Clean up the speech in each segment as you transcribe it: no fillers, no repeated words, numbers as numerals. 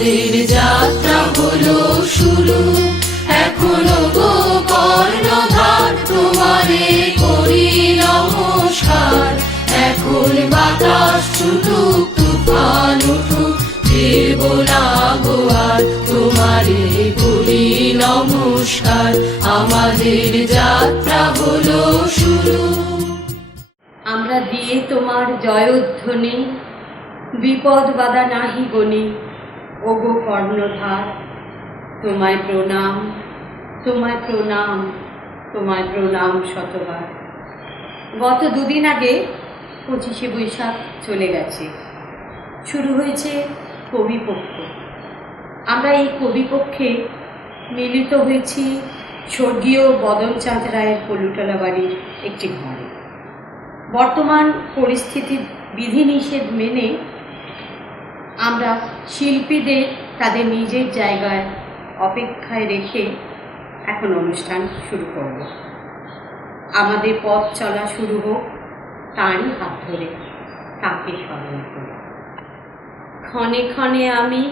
আমাদের যাত্রা হলো শুরু, এখনো গো কর্ণধার তোমারে করি নমস্কার। এখন বাতাস ছুটুক তুফান উঠুক, দেব না গো আর তোমারে করি নমস্কার। আমাদের যাত্রা হলো শুরু। আমরা দিয়ে তোমার জয়ধ্বনি, বিপদ বাধা নাহি গণি। ওগো কর্ণধার, তোমায় প্রণাম, তোমায় প্রণাম, তোমায় প্রণাম শতবার। গত দুদিন আগে 25শে বৈশাখ চলে গেছে, শুরু হয়েছে কবিপক্ষ। আমরা এই কবিপক্ষে মিলিত হয়েছি স্বর্গীয় বদনচাঁদ রায়ের পলুটলা বাড়ির একটি ঘরে। বর্তমান পরিস্থিতির বিধিনিষেধ মেনে আমরা শিল্পীদের তাদের নিজের জায়গায় অপেক্ষায় রেখে এখন অনুষ্ঠান শুরু করব। আমাদের পথ চলা শুরু হোক তাঁরই হাত ধরে, তাকে স্মরণ করে। ক্ষণে ক্ষণে আমি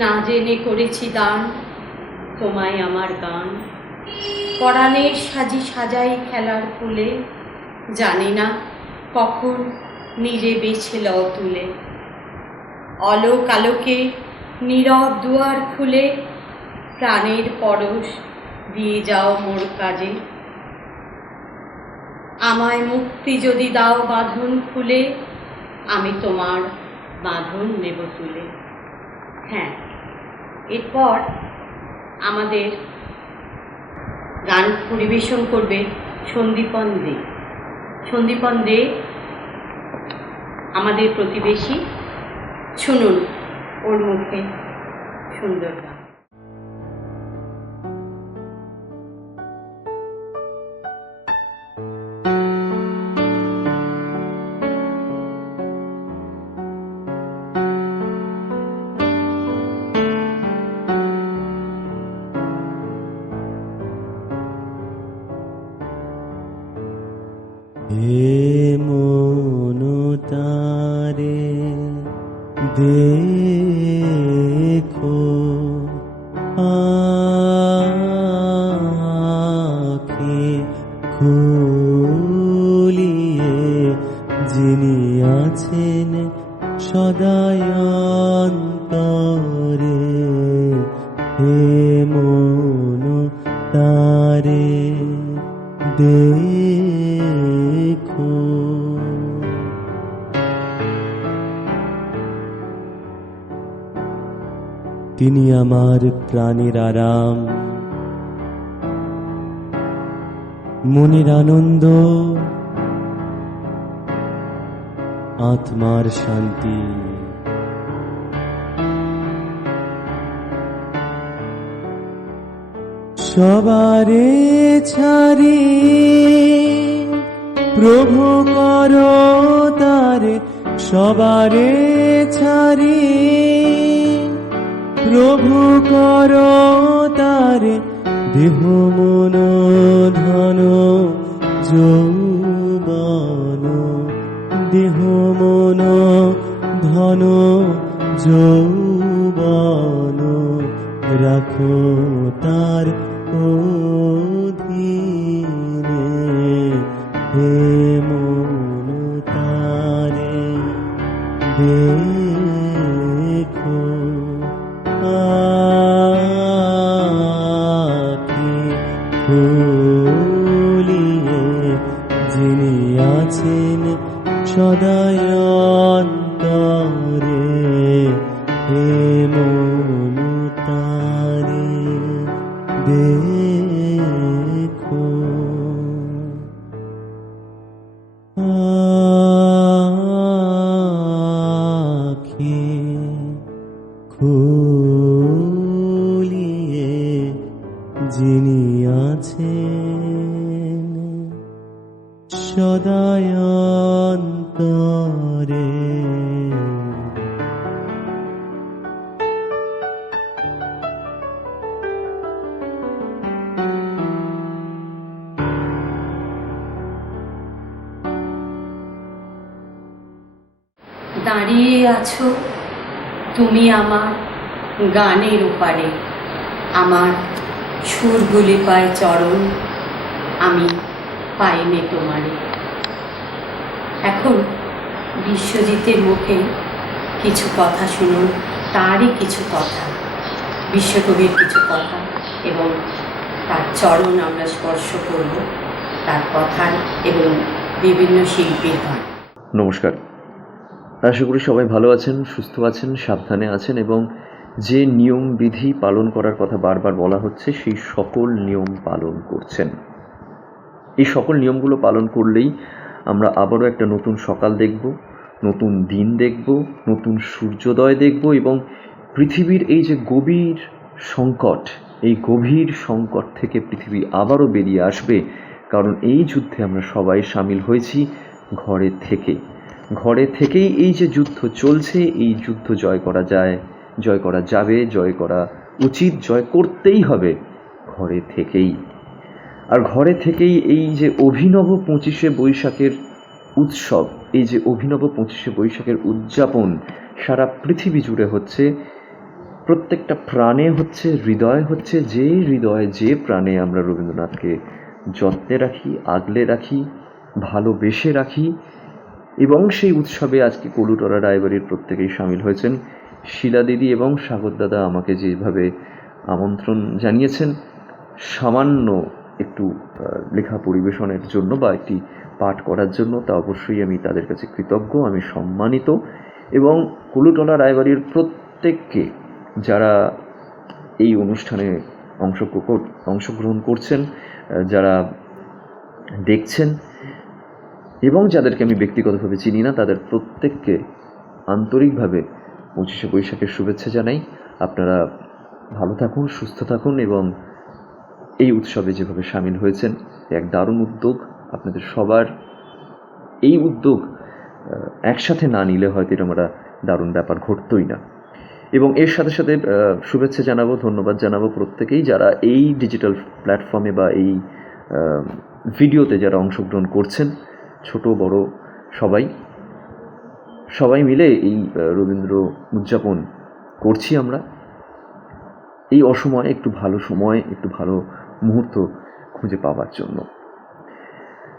না জেনে করেছি দান, তোমায় আমার গান। পরাণের সাজি সাজাই খেলার ফুলে, জানি না কখন নিজে বেছে লও তুলে। অলোক আলোকে নীরব দুয়ার খুলে, প্রাণের পরশ দিয়ে যাও মোর কাজে। আমায় মুক্তি যদি দাও বাঁধন খুলে, আমি তোমার বাঁধন নেব তুলে। হ্যাঁ, এরপর আমাদের গান পরিবেশন করবে সন্দীপন দে। সন্দীপন দে আমাদের প্রতিবেশী, শুনুন ওর মুখে সুন্দর গান। তারে দেখো আঁখি খুলিয়ে, যিনি আছেন সদাই অন্তরে। হে মন তারে দেখো। তিনি আমার প্রাণের আরাম, মনের আনন্দ, আত্মার শান্তি। সবারে ছাড়ি প্রভু করো তারে, সবারে ছাড়ি প্রভু করো তারে। দেহ মন ধন যৌবন, দেহ মন ধন যৌবন, রাখো তার অধীনে। হে মন তারে দেখো আঁখি খুলিয়ে, যিনি আছেন সদাই অন্তরে। হে মন তারে দেখো। আঁখি খুলিয়ে, যিনি আছেন সদাই অন্তরে। দাঁড়িয়ে আছো তুমি আমার গানের ওপারে আমার সুরগুলি পায় চরণ, আমি পাইনে তোমারে। এখন বিশ্বজিতের মুখে কিছু কথা শুনুন, তারই কিছু কথা, বিশ্বকবির কিছু কথা, এবং তার চরণ আমরা স্পর্শ করব, তার কথার এবং বিভিন্ন শিল্পীর গান। নমস্কার, আশা করি সবাই ভালো আছেন, সুস্থ আছেন, সাবধানে আছেন এবং যে নিয়ম বিধি পালন করার কথা বারবার বলা হচ্ছে সেই সকল নিয়ম পালন করছেন। এই সকল নিয়মগুলো পালন করলেই আমরা আবারও একটা নতুন সকাল দেখব, নতুন দিন দেখব, নতুন সূর্যোদয় দেখব এবং পৃথিবীর এই যে গভীর সংকট, এই গভীর সংকট থেকে পৃথিবী আবারও বেরিয়ে আসবে। কারণ এই যুদ্ধে আমরা সবাই সামিল হয়েছি ঘরে থেকেই এই যে যুদ্ধ চলছে, এই যুদ্ধ জয় করা যায়, জয় করা যাবে, জয় করা উচিত, জয় করতেই হবে ঘরে থেকেই। আর ঘরে থেকেই এই যে অভিনব 25শে বৈশাখের উৎসব, এই যে অভিনব 25শে বৈশাখের উদযাপন সারা পৃথিবী জুড়ে হচ্ছে, প্রত্যেকটা প্রাণে হচ্ছে, হৃদয় হচ্ছে, যে হৃদয়ে যে প্রাণে আমরা রবীন্দ্রনাথকে যত্নে রাখি, আগলে রাখি, ভালোবেসে রাখি। এবং সেই উৎসবে আজকে কলুটরা রায়বাড়ির প্রত্যেকেই সামিল হয়েছেন। শিলা দিদি এবং সাগর দাদা আমাকে যেভাবে আমন্ত্রণ জানিয়েছেন সামান্য একটু লেখা পরিবেশনের জন্য বা একটি পাঠ করার জন্য, তা অবশ্যই আমি তাদের কাছে কৃতজ্ঞ, আমি সম্মানিত। এবং কলুটরা রায়বাড়ির প্রত্যেককে যারা এই অনুষ্ঠানে অংশগ্রহণ করছেন, যারা দেখছেন এবং যাদেরকে আমি ব্যক্তিগতভাবে চিনি না, তাদের প্রত্যেককে আন্তরিকভাবে 25শে বৈশাখের শুভেচ্ছা জানাই। আপনারা ভালো থাকুন, সুস্থ থাকুন এবং এই উৎসবে যেভাবে সামিল হয়েছেন এক দারুণ উদ্যোগ। আপনাদের সবার এই উদ্যোগ একসাথে না নিলে হয়তো এটা আমরা দারুণ ব্যাপার ঘটতই না। এবং এর সাথে সাথে শুভেচ্ছা জানাবো, ধন্যবাদ জানাবো প্রত্যেকেই যারা এই ডিজিটাল প্ল্যাটফর্মে বা এই ভিডিওতে যারা অংশগ্রহণ করছেন, ছোট বড় সবাই মিলে এই রবীন্দ্র উদযাপন করছি আমরা। এই অসময়ে একটু ভালো সময়, একটু ভালো মুহূর্ত খুঁজে পাওয়ার জন্য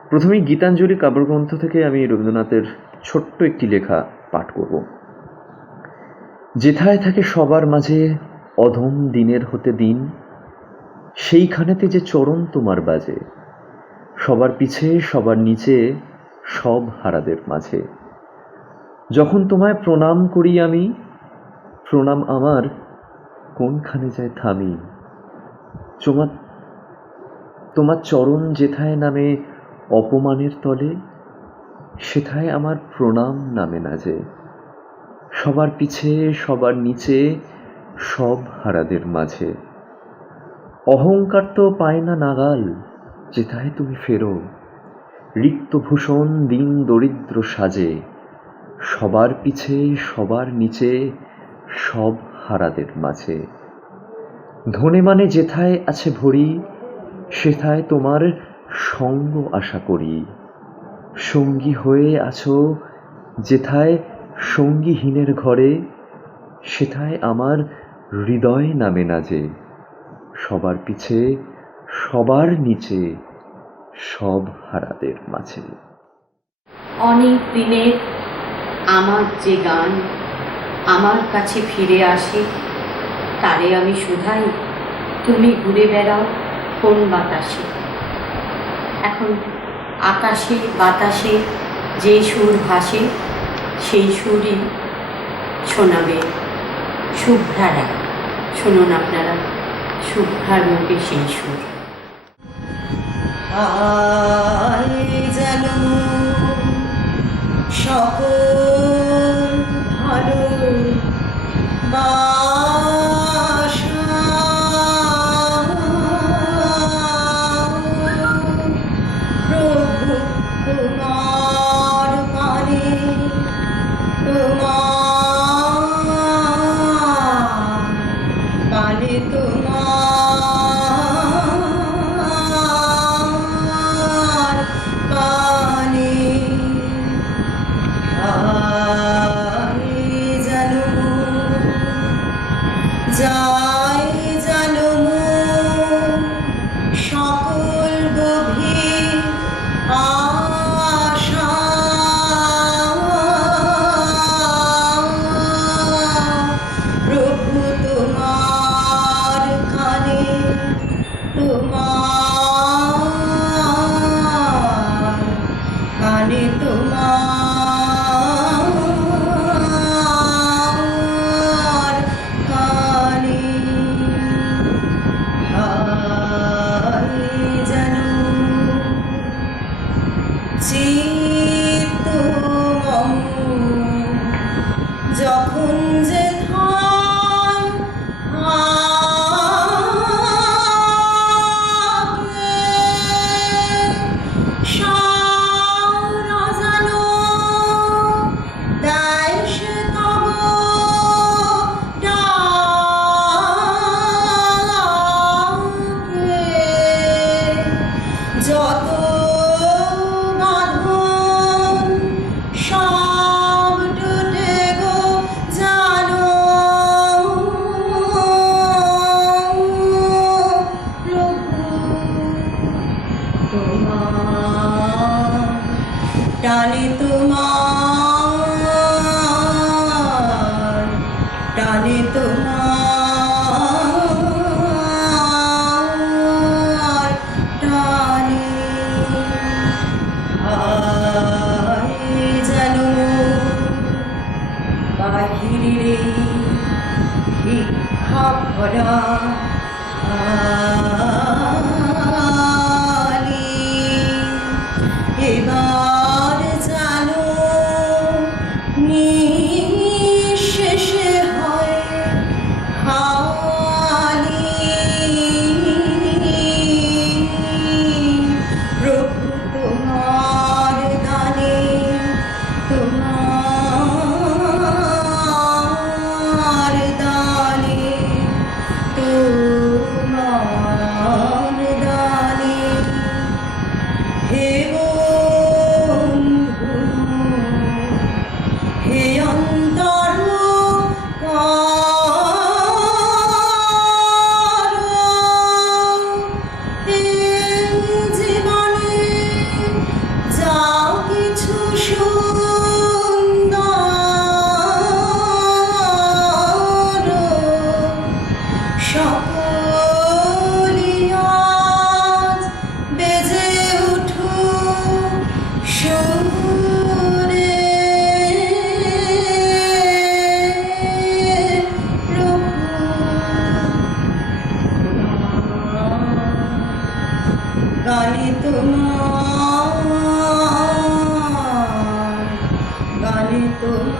প্রথমেই গীতাঞ্জলি কাব্যগ্রন্থ থেকে আমি রবীন্দ্রনাথের ছোট্ট একটি লেখা পাঠ করব। যেথায় থাকে সবার মাঝে অধম দিনের হতে দিন, সেইখানেতে যে চরণ তোমার বাজে, সবার পিছে সবার নিচে সব হারাদের মাঝে। যখন তোমায় প্রণাম করি আমি, প্রণাম আমার কোনখানে যায় থামি। তোমার চরণ যেথায় নামে অপমানের তলে, সেথায় আমার প্রণাম নামে না যে। সবার পিছে সবার নিচে সব হারাদের মাঝে। অহংকার তো পায় না নাগাল, যেথায় তুমি ফেরো। রিক্ত ভূষণ দিন দরিদ্র সাজে, সবার পিছে সবার নিচে সব হারাদের মাঝে। ধনে মানে যেথায় আছে ভরি, সেথায় তোমার সঙ্গ আশা করি। সঙ্গী হয়ে আছো যেথায় সঙ্গীহীনের ঘরে, সেথায় আমার হৃদয় নামে না যে। সবার পিছে সবার নিচে সব হারাদের মাঝে। অনেক দিনের আমার যে গান আমার কাছে ফিরে আসে, তারে আমি শুধাই, তুমি ঘুরে বেড়াও কোন বাতাসে। এখন আকাশে বাতাসে যে সুর ভাসে, সেই সুরই শোনাবে শুভ্রারা। শুনুন আপনারা শুভ্রার মুখে সেই সুর। যেন সকল ভালো প্রভু তোমার মানে, তোমার বাহিরে ভিক্ষা ভরা আলি এবার জানো নিঃশেষে হয় খালি প্রভু তোমার দানে তোমার দানে তোমার দানে হে বন্ধু হে অন্তর হে জীবনে যা কিছু সুন্দর সকলি আজ বেজে উঠুক সুরে প্রভু গানে তোমার গানে তোমার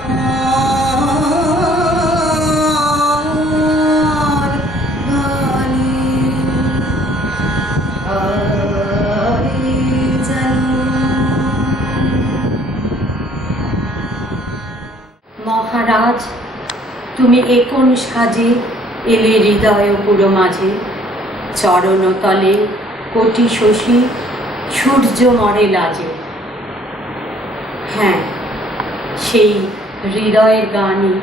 গানে আরে জানো মহারাজ, তুমি একন সাজে এলে হৃদয় পুরো মাঝে, চরণ তলে কোটি শশী সূর্য মরে লাজে। হ্যাঁ, সেই হৃদয়ের গানই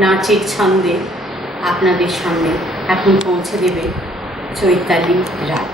নাচের ছন্দে আপনাদের সামনে এখন পৌঁছে দেবে চৈতালি রায়।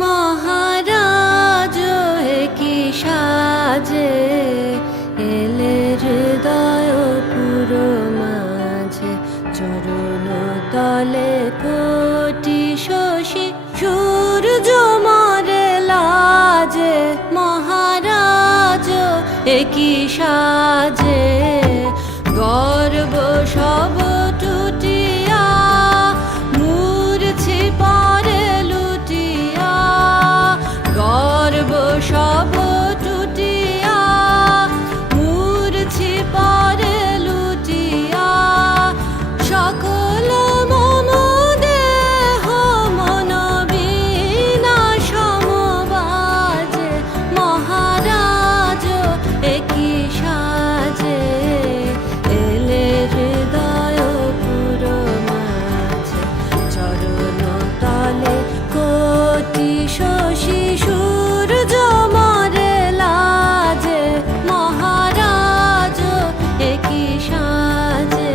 মহারাজ কি সাজে এলে হৃদয় পুরো মাঝে, চরণ তলে কোটি শশী সূর্য মরে লাজে। মহারাজ কি সাজে গর্ব সব টুটিয়া মূর্ছি পরে লুটিয়া, গর্ব সব টুটিয়া মূর্ছি পরে লুটিয়া, সকল মম দেহ মন বিনা সমবাজে। মহারাজ কি সাজে এলে হৃদয় পুরো মাঝে, চরণ তলে কোটি শশী সূর্য মরে লাজে। মহারাজ কি সাজে।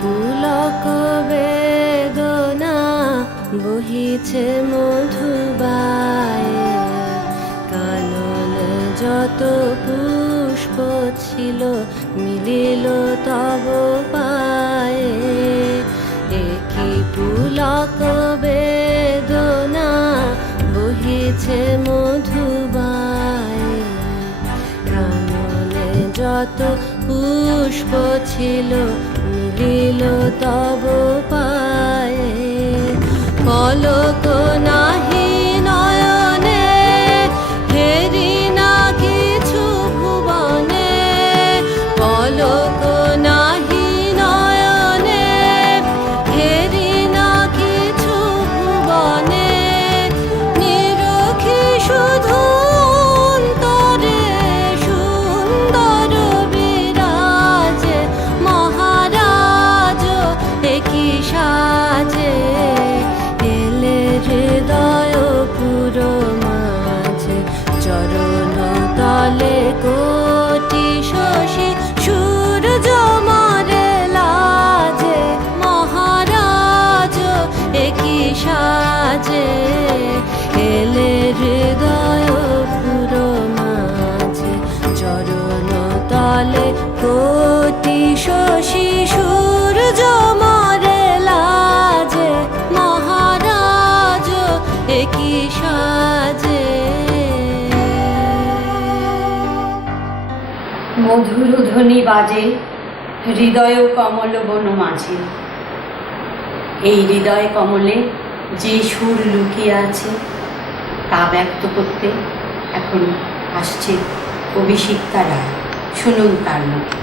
পুলক বেদনা বহিছে মধুবায়ে, কাননে যত পুষ্প ছিল মিলিল তব পায়ে। একই পুলক বেদনা বহিছে মধুবায়ে, কাননে যত পুষ্প ছিল মিলিল তব পায়ে। কলক না সাজে এলে হৃদয় পুরো মাঝে চরণ তলে কোটি শশী সূর্য মরে লাজে মহারাজ একই সাজে মধুর ধ্বনি বাজে হৃদয় কমল বন মাঝে। এই হৃদয় কমলে যে সুর লুকিয়ে আছে তা ব্যক্ত করতে এখন আসছে কবি শিক্ষা রায়। শুনুন তার মুখে।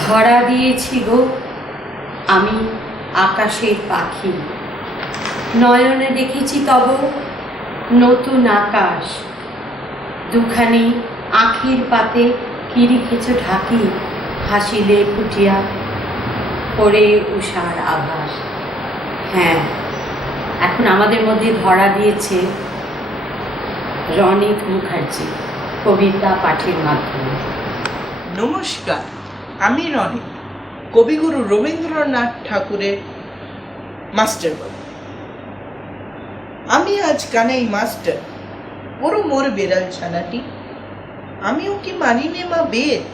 ধরা দিয়েছি গো আমি আকাশের পাখি, নয়নে দেখেছি তব নতুন আকাশ। দুখানি আখির পাতে কি রেখেছ ঢাকি, হাসিলে ফুটিয়া পড়ে উষার আভাস। হ্যাঁ, এখন আমাদের মধ্যে ধরা দিয়েছে রনিক মুখার্জি কবিতা পাঠের মাধ্যমে। নমস্কার, আমি রনিক, কবিগুরু রবীন্দ্রনাথ ঠাকুরের মাস্টার বাবু। আমি আজ কানাই মাস্টার, পুরো মোর বেড়াল ছানাটি। আমিও কি মানি নে মা বেদ,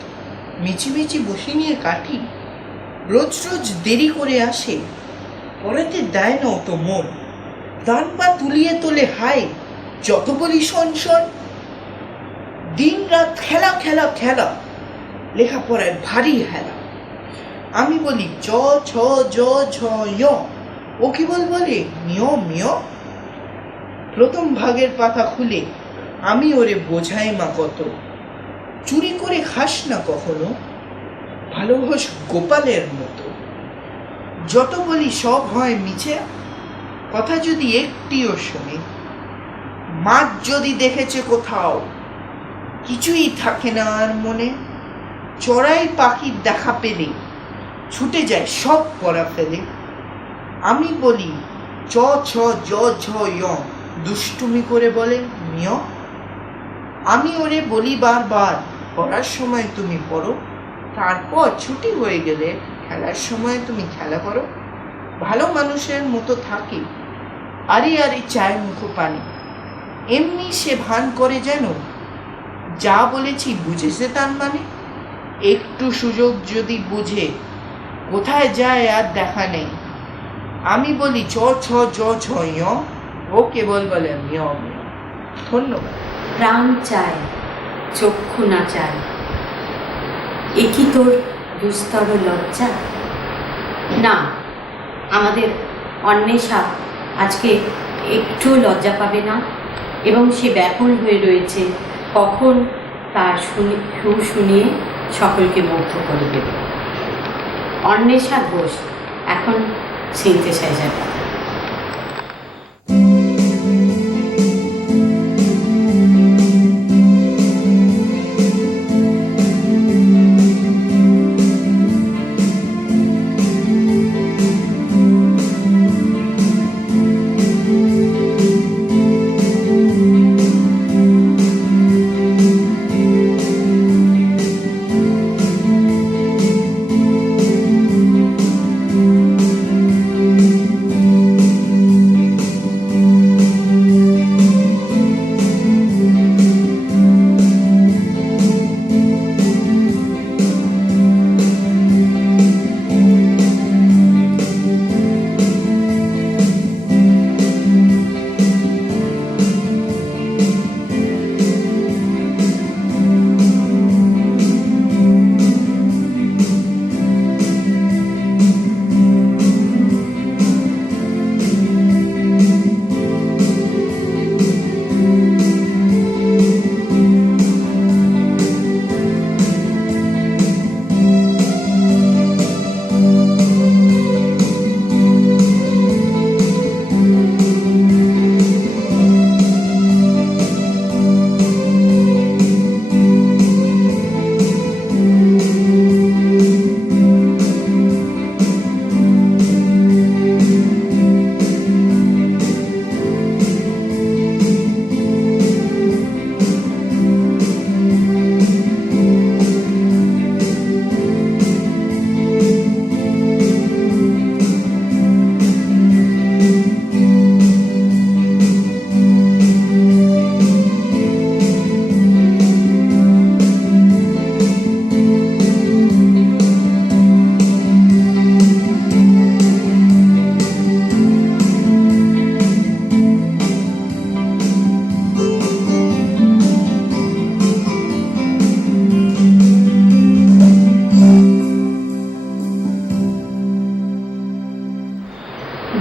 মিছিমিছি বসে নিয়ে কাটি। রোজ রোজ দেরি করে আসে, পরেতে দেয় না তো মন। দান পা তুলিয়ে তোলে হাই, যত বলি শোন শোন। দিন রাত খেলা খেলা খেলা, লেখাপড়ায় ভারী হেলা। আমি বলি চ ছ জ ঝ য়, ও কি বলে নিয় মিয়। প্রথম ভাগের পাতা খুলে আমি ওরে বোঝাই মা কত। চুরি করে খাস না কখনো, ভালোবাস গোপালের মতো। যত বলি সব হয় মিছে, কথা যদি একটিও শোনে। মাছ যদি দেখেছে কোথাও, কিছুই থাকে না আর মনে। চড়াই পাখির দেখা পেলে ছুটে যায় সব পড়া ফেলে। আমি বলি চ ছ জ ঝ য়, দুষ্টুমি করে বলে মিয়। আমি ওরে বলি বারবার, পড়ার সময় তুমি পড়ো, তারপর ছুটি হয়ে গেলে খেলার সময় তুমি খেলা করো। ভালো মানুষের মতো থাকে, আরে আরে চায় মুখো পানি। এমনি সে ভান করে যেন যা বলেছি বুঝেছে তার মানে? একটু সুযোগ যদি বুঝে, কোথায় যায় আর দেখা নেই। আমি বলি চ ছ জ ছ ঞ, ও কেবল বলে মিয় মিয়। ধন্যবাদ। প্রাণ চায়, চক্ষু না চায়, এ কি তোর দুস্তর লজ্জা? না, আমাদের অন্বেষা আজকে একটু লজ্জা পাবে না, এবং সে ব্যাকুল হয়ে রয়েছে কখন তার সুর শুনিয়ে সকলকে মুগ্ধ করে দেবে। অন্বেষা ঘোষ এখন সিনথেসাইজার কথা।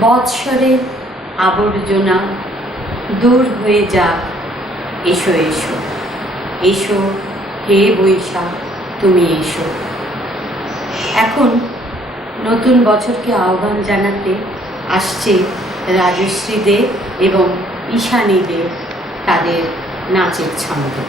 বৎসরের আবর্জনা দূর হয়ে যাক, এসো এসো এসো হে বৈশাখ তুমি এসো। এখন নতুন বছরকে আহ্বান জানাতে আসছে রাজশ্রী দে এবং ঈশানী দে তাদের নাচের ছন্দে।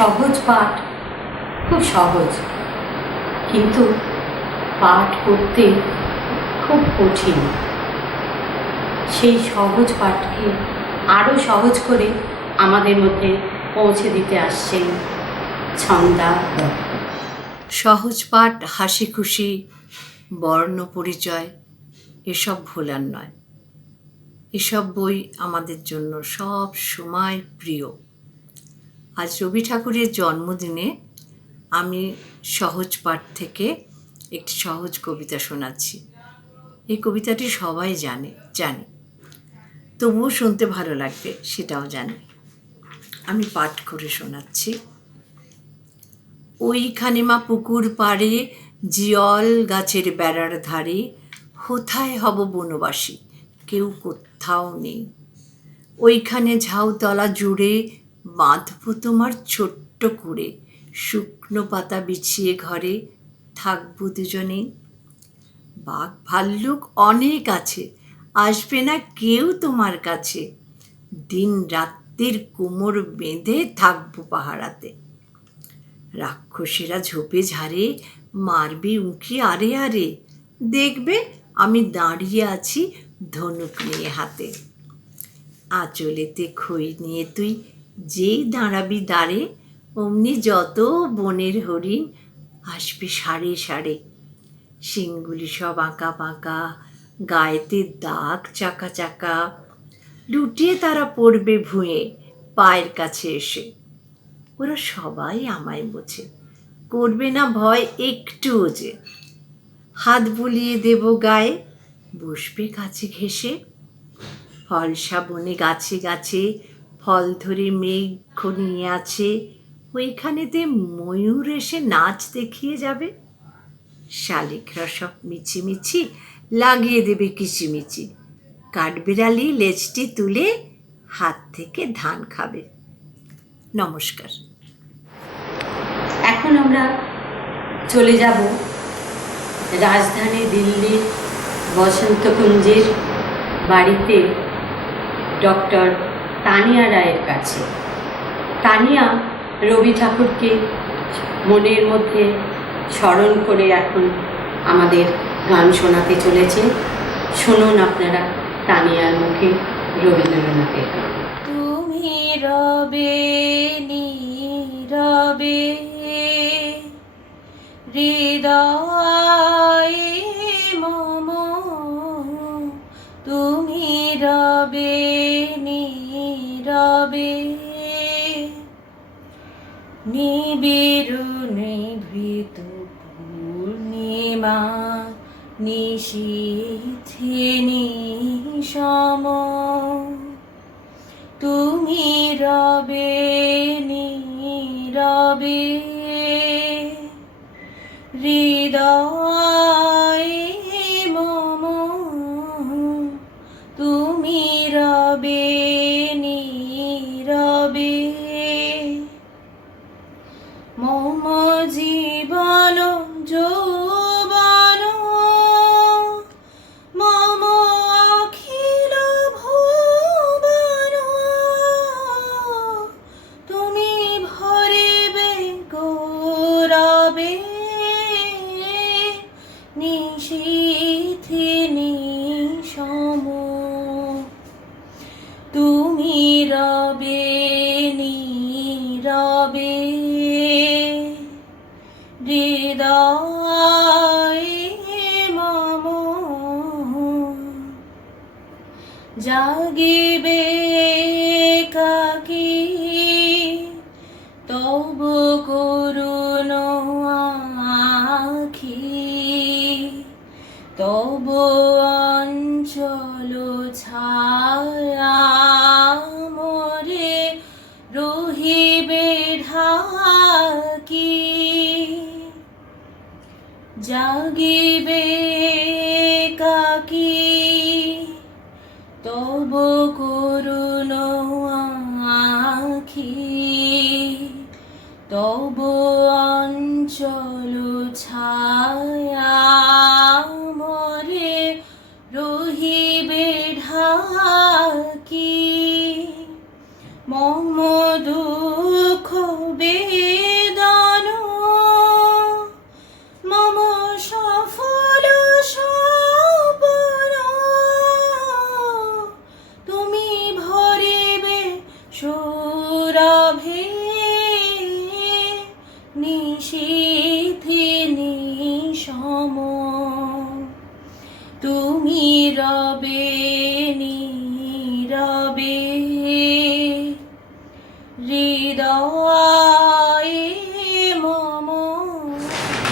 সহজ পাঠ, খুব সহজ, কিন্তু পাঠ করতে খুব কঠিন। সেই সহজ পাঠকে আরও সহজ করে আমাদের মধ্যে পৌঁছে দিতে আসছেন ছন্দা দত্ত। সহজ পাঠ, হাসি খুশি, বর্ণ পরিচয় এসব ভোলার নয়। এসব বই আমাদের জন্য সব সময় প্রিয়। আজ রবি ঠাকুরের জন্মদিনে আমি সহজ পাঠ থেকে একটি সহজ কবিতা শোনাচ্ছি। এই কবিতাটি সবাই জানি, তবুও শুনতে ভালো লাগবে সেটাও জানি। আমি পাঠ করে শোনাচ্ছি। ওইখানে মা পুকুর পাড়ে, জিয়ল গাছের বেড়ার ধারে, কোথায় হব বনবাসী, কেউ কোথাও নেই। ওইখানে ঝাউতলা জুড়ে, বাঁধব তোমার ছোট্ট কুড়ে, শুকনো পাতা বিছিয়ে ঘরে, থাকবো দুজনেই। বাঘ ভাল্লুক অনেক আছে, আসবে না কেউ তোমার কাছে, দিন রাত্রির কোমর বেঁধে থাকবো পাহারাতে। রাক্ষসীরা ঝোপে ঝাড়ে, মারবে উঁকি আরে আরে, দেখবে আমি দাঁড়িয়ে আছি ধনুক নিয়ে হাতে। আঁচলেতে খই নিয়ে তুই যেই দাঁড়াবি দাঁড়ে, অমনি যত বনের হরিণ আসবে সাড়ে সাড়ে। শিংগুলি সব আঁকা বাঁকা, গায়েতে দাগ চাকা চাকা, লুটিয়ে তারা পড়বে ভুঁয়ে পায়ের কাছে এসে। ওরা সবাই আমায় বোঝে, করবে না ভয় একটুও যে। হাত বুলিয়ে দেব গায়ে, বসবে কাছে ঘেঁষে। ফলসা বনে গাছে গাছে, ফল ধরে মেঘ ঘনিয়ে আছে, ওইখানেতে ময়ূর এসে নাচ দেখিয়ে যাবে। শালিকরা সব মিছিমিছি লাগিয়ে দেবে কিচিমিচি, কাঠবিড়ালি লেজটি তুলে হাত থেকে ধান খাবে। নমস্কার। এখন আমরা চলে যাব রাজধানী দিল্লির বসন্তকুঞ্জের বাড়িতে ডক্টর তানিয়া রায়ের কাছে। তানিয়া রবি ঠাকুরকে মনের মধ্যে স্মরণ করে এখন আমাদের গান শোনাতে চলেছে। শুনুন আপনারা তানিয়ার মুখে রবীন্দ্রনাথের গান। তুমি রবে নীরবে হৃদয়ে মম, তুমি রবে নীরবে নিবিড় নিভৃত পূর্ণিমা নিশীথিনী সম, তুমি রবে নীরবে হৃদয়ে মম, তুমি রবে নীরবে মম জীবন যৌবন, মম অখিল ভুবন, তুমি ভরিবে গৌরবে নিশীথিনী সম, তুমি রবে নীরবে হৃদয়ে মম, জাগিবে কাকি তব করুণ আখি, তব অঞ্চল ছায়া মরে রহিবে ঢাকি, জাগিবে কাকি তব করুণ আখি, তব অঞ্চল ছায়া মরে রহিবে ঢাকি, মম দুঃখ নিবেদন মম সফল স্বপ্ন তুমি ভরিবে সৌরভে নিশীথে নিশম তুমি রবে নীরবে হৃদয়ে মম।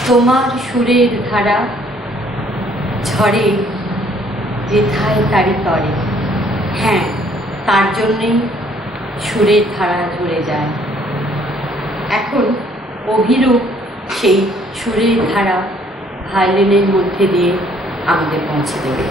তোমার সুরের ধারা ঝরে যেথায় তারি তরে। হ্যাঁ, তার জন্যেই সুরের ধারা ঝরে যায়। এখন অভিরূপ সেই সুরের ধারা ভায়োলিনের মধ্যে দিয়ে আমাদের পৌঁছে দেবে।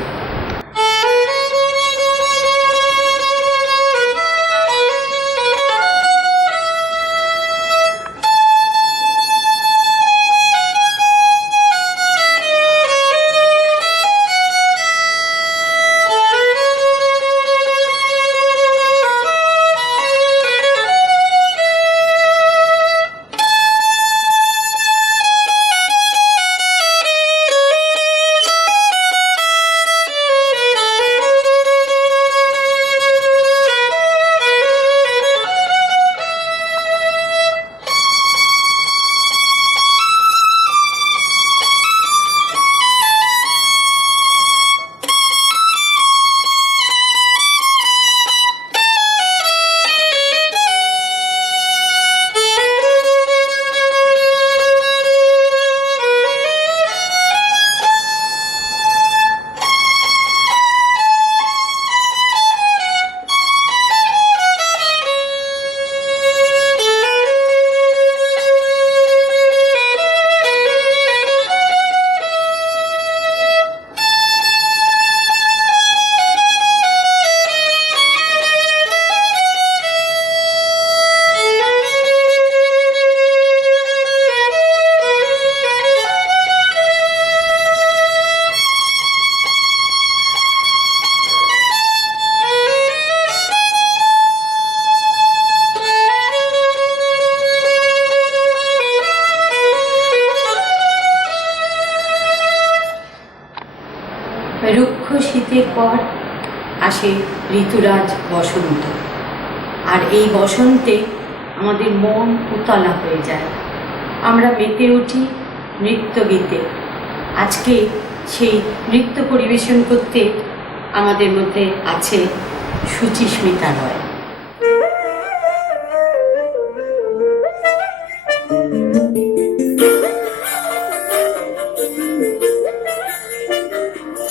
রুক্ষ শীতের পর আসে ঋতুরাজ বসন্ত, আর এই বসন্তে আমাদের মন উতলা হয়ে যায়। আমরা মেতে উঠি নৃত্য গীতে। আজকে সেই নৃত্য পরিবেশন করতে আমাদের মধ্যে আছে সুচিস্মিতা রয়।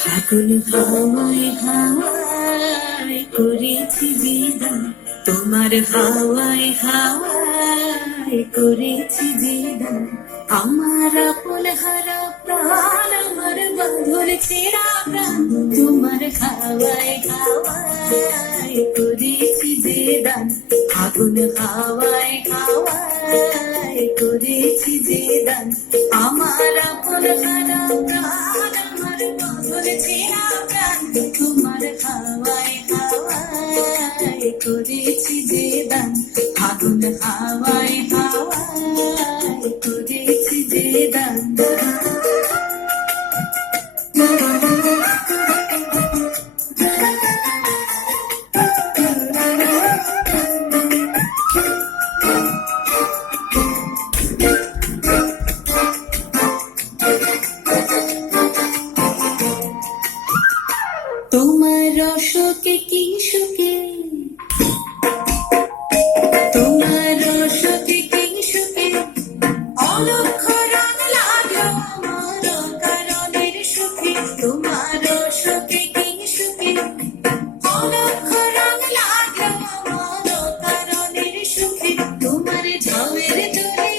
ফাগুন হাওয়ায় হাওয়ায় করেছি বিদায়, তোমার হাওয়ায় হাওয়ায় করেছি বিদায়। আমার আপন হারা প্রাণ, আমার বাঁধন ছেঁড়া প্রাণ, তোমার হাওয়ায় হাওয়ায় করেছি বিদায়। ফাগুন হাওয়ায় হাওয়ায় করেছি বিদায়। আমার আপন হারা প্রাণ, আমার বাঁধন ছেঁড়া প্রাণ, তোমার হাওয়ায় হাওয়ায় করেছি বিদায়। ফাগুন হাওয়ায় হাওয়ায় করেছি বিদায়। তোমার রসকে কি সুখে, তোমার রসকে কি সুখে, অলক্ষ রং লাগলো আমার কারণের সুখে। তোমার রসকে কি সুখে, অলক্ষ রং লাগলো আমার কারণের সুখে। তোমার ঝাউয়ের দোলে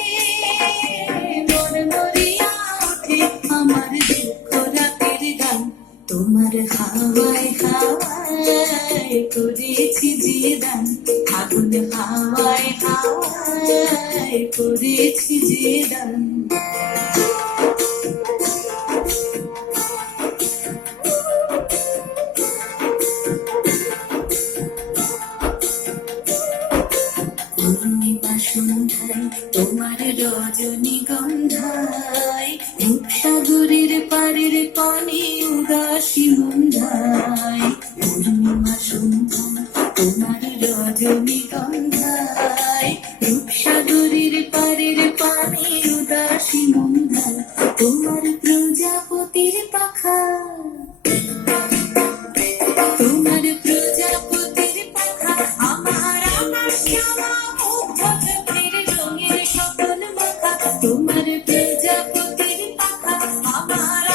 মন মরিয়া ওঠে আমার দুঃখ রাতের গান। তোমার হাওয়ায় হাওয়ায় করেছি জিদান, ফাগুন হাওয়ায় হাওয়ায় করেছি জিদান। পূর্ণিমা সন্ধ্যায় তোমার রজনীগন্ধায় রূপসাগরের পারের পানে উদাসী মন্ধায় পূর্ণিমা সন্ধ্যায় তোমার রজনীগন্ধায় রূপসাগরের পারের পানে উদাসী মন্ধায় তোমার প্রজাপতির পাখা তোমার প্রজাপতির পাখা আমার শ্যামা মুগ্ধ চোখের রঙের সকল মাখা তোমার প্রজাপতির পাখা আমার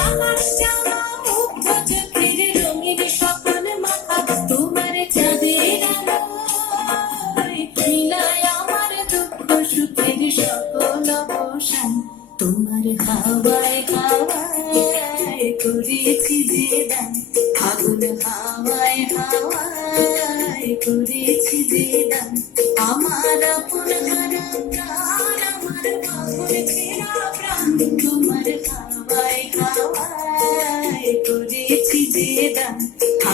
শ্যামা মুগ্ধ চোখের রঙের সকল মাখা তোমার চাঁদের আলোয় মিলায় আমার দুঃখ সুখের সকল অবসান তোমার হাওয়ায় হাওয়ায় করেছি যে দান আগুন হাওয়ায় হাওয়ায় করেছি যে দান আমার আপন হারা প্রাণ আমার পাগল ছেঁড়া প্রাণ তোমার হাওয়ায় হাওয়ায় করেছি যে দান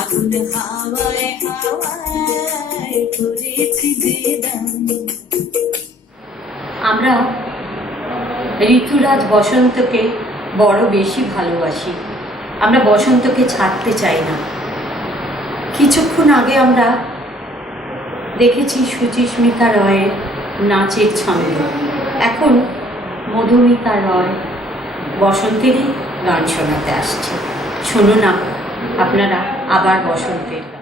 আগুন হাওয়ায় হাওয়ায় করেছি যে দান। আমরা ঋতুরাজ বসন্তকে বড় বেশি ভালোবাসি। আমরা বসন্তকে ছাড়তে চাই না। কিছুক্ষণ আগে আমরা দেখেছি সুচিস্মিতা রয়ের নাচের ছন্দ। এখন মধুমিতা রয় বসন্তেরই গান শোনাতে আসছে। শুনুন আপনারা আবার বসন্তের গান।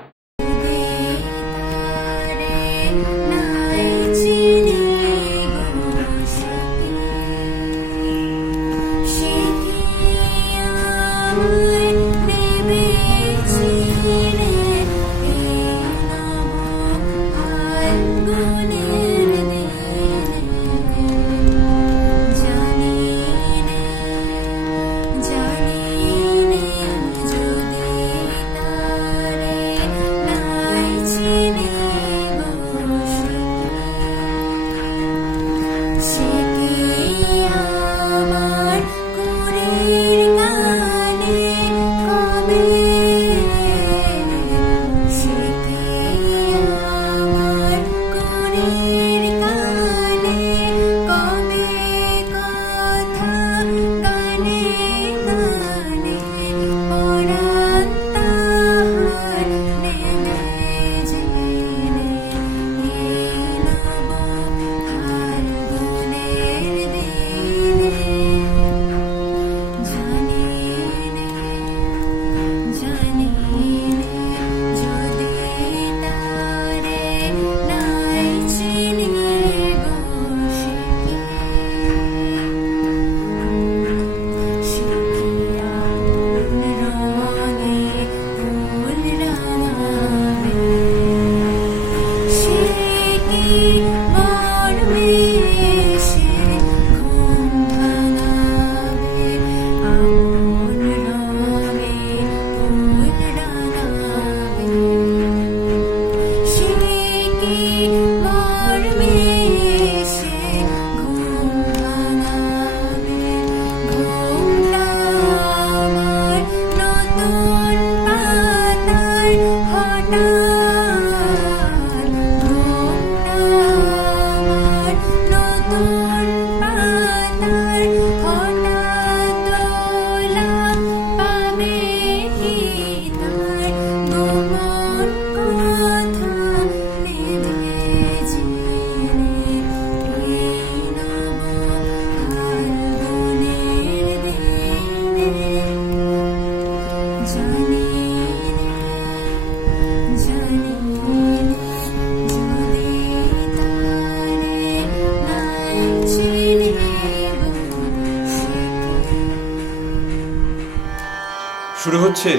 শুরু হচ্ছে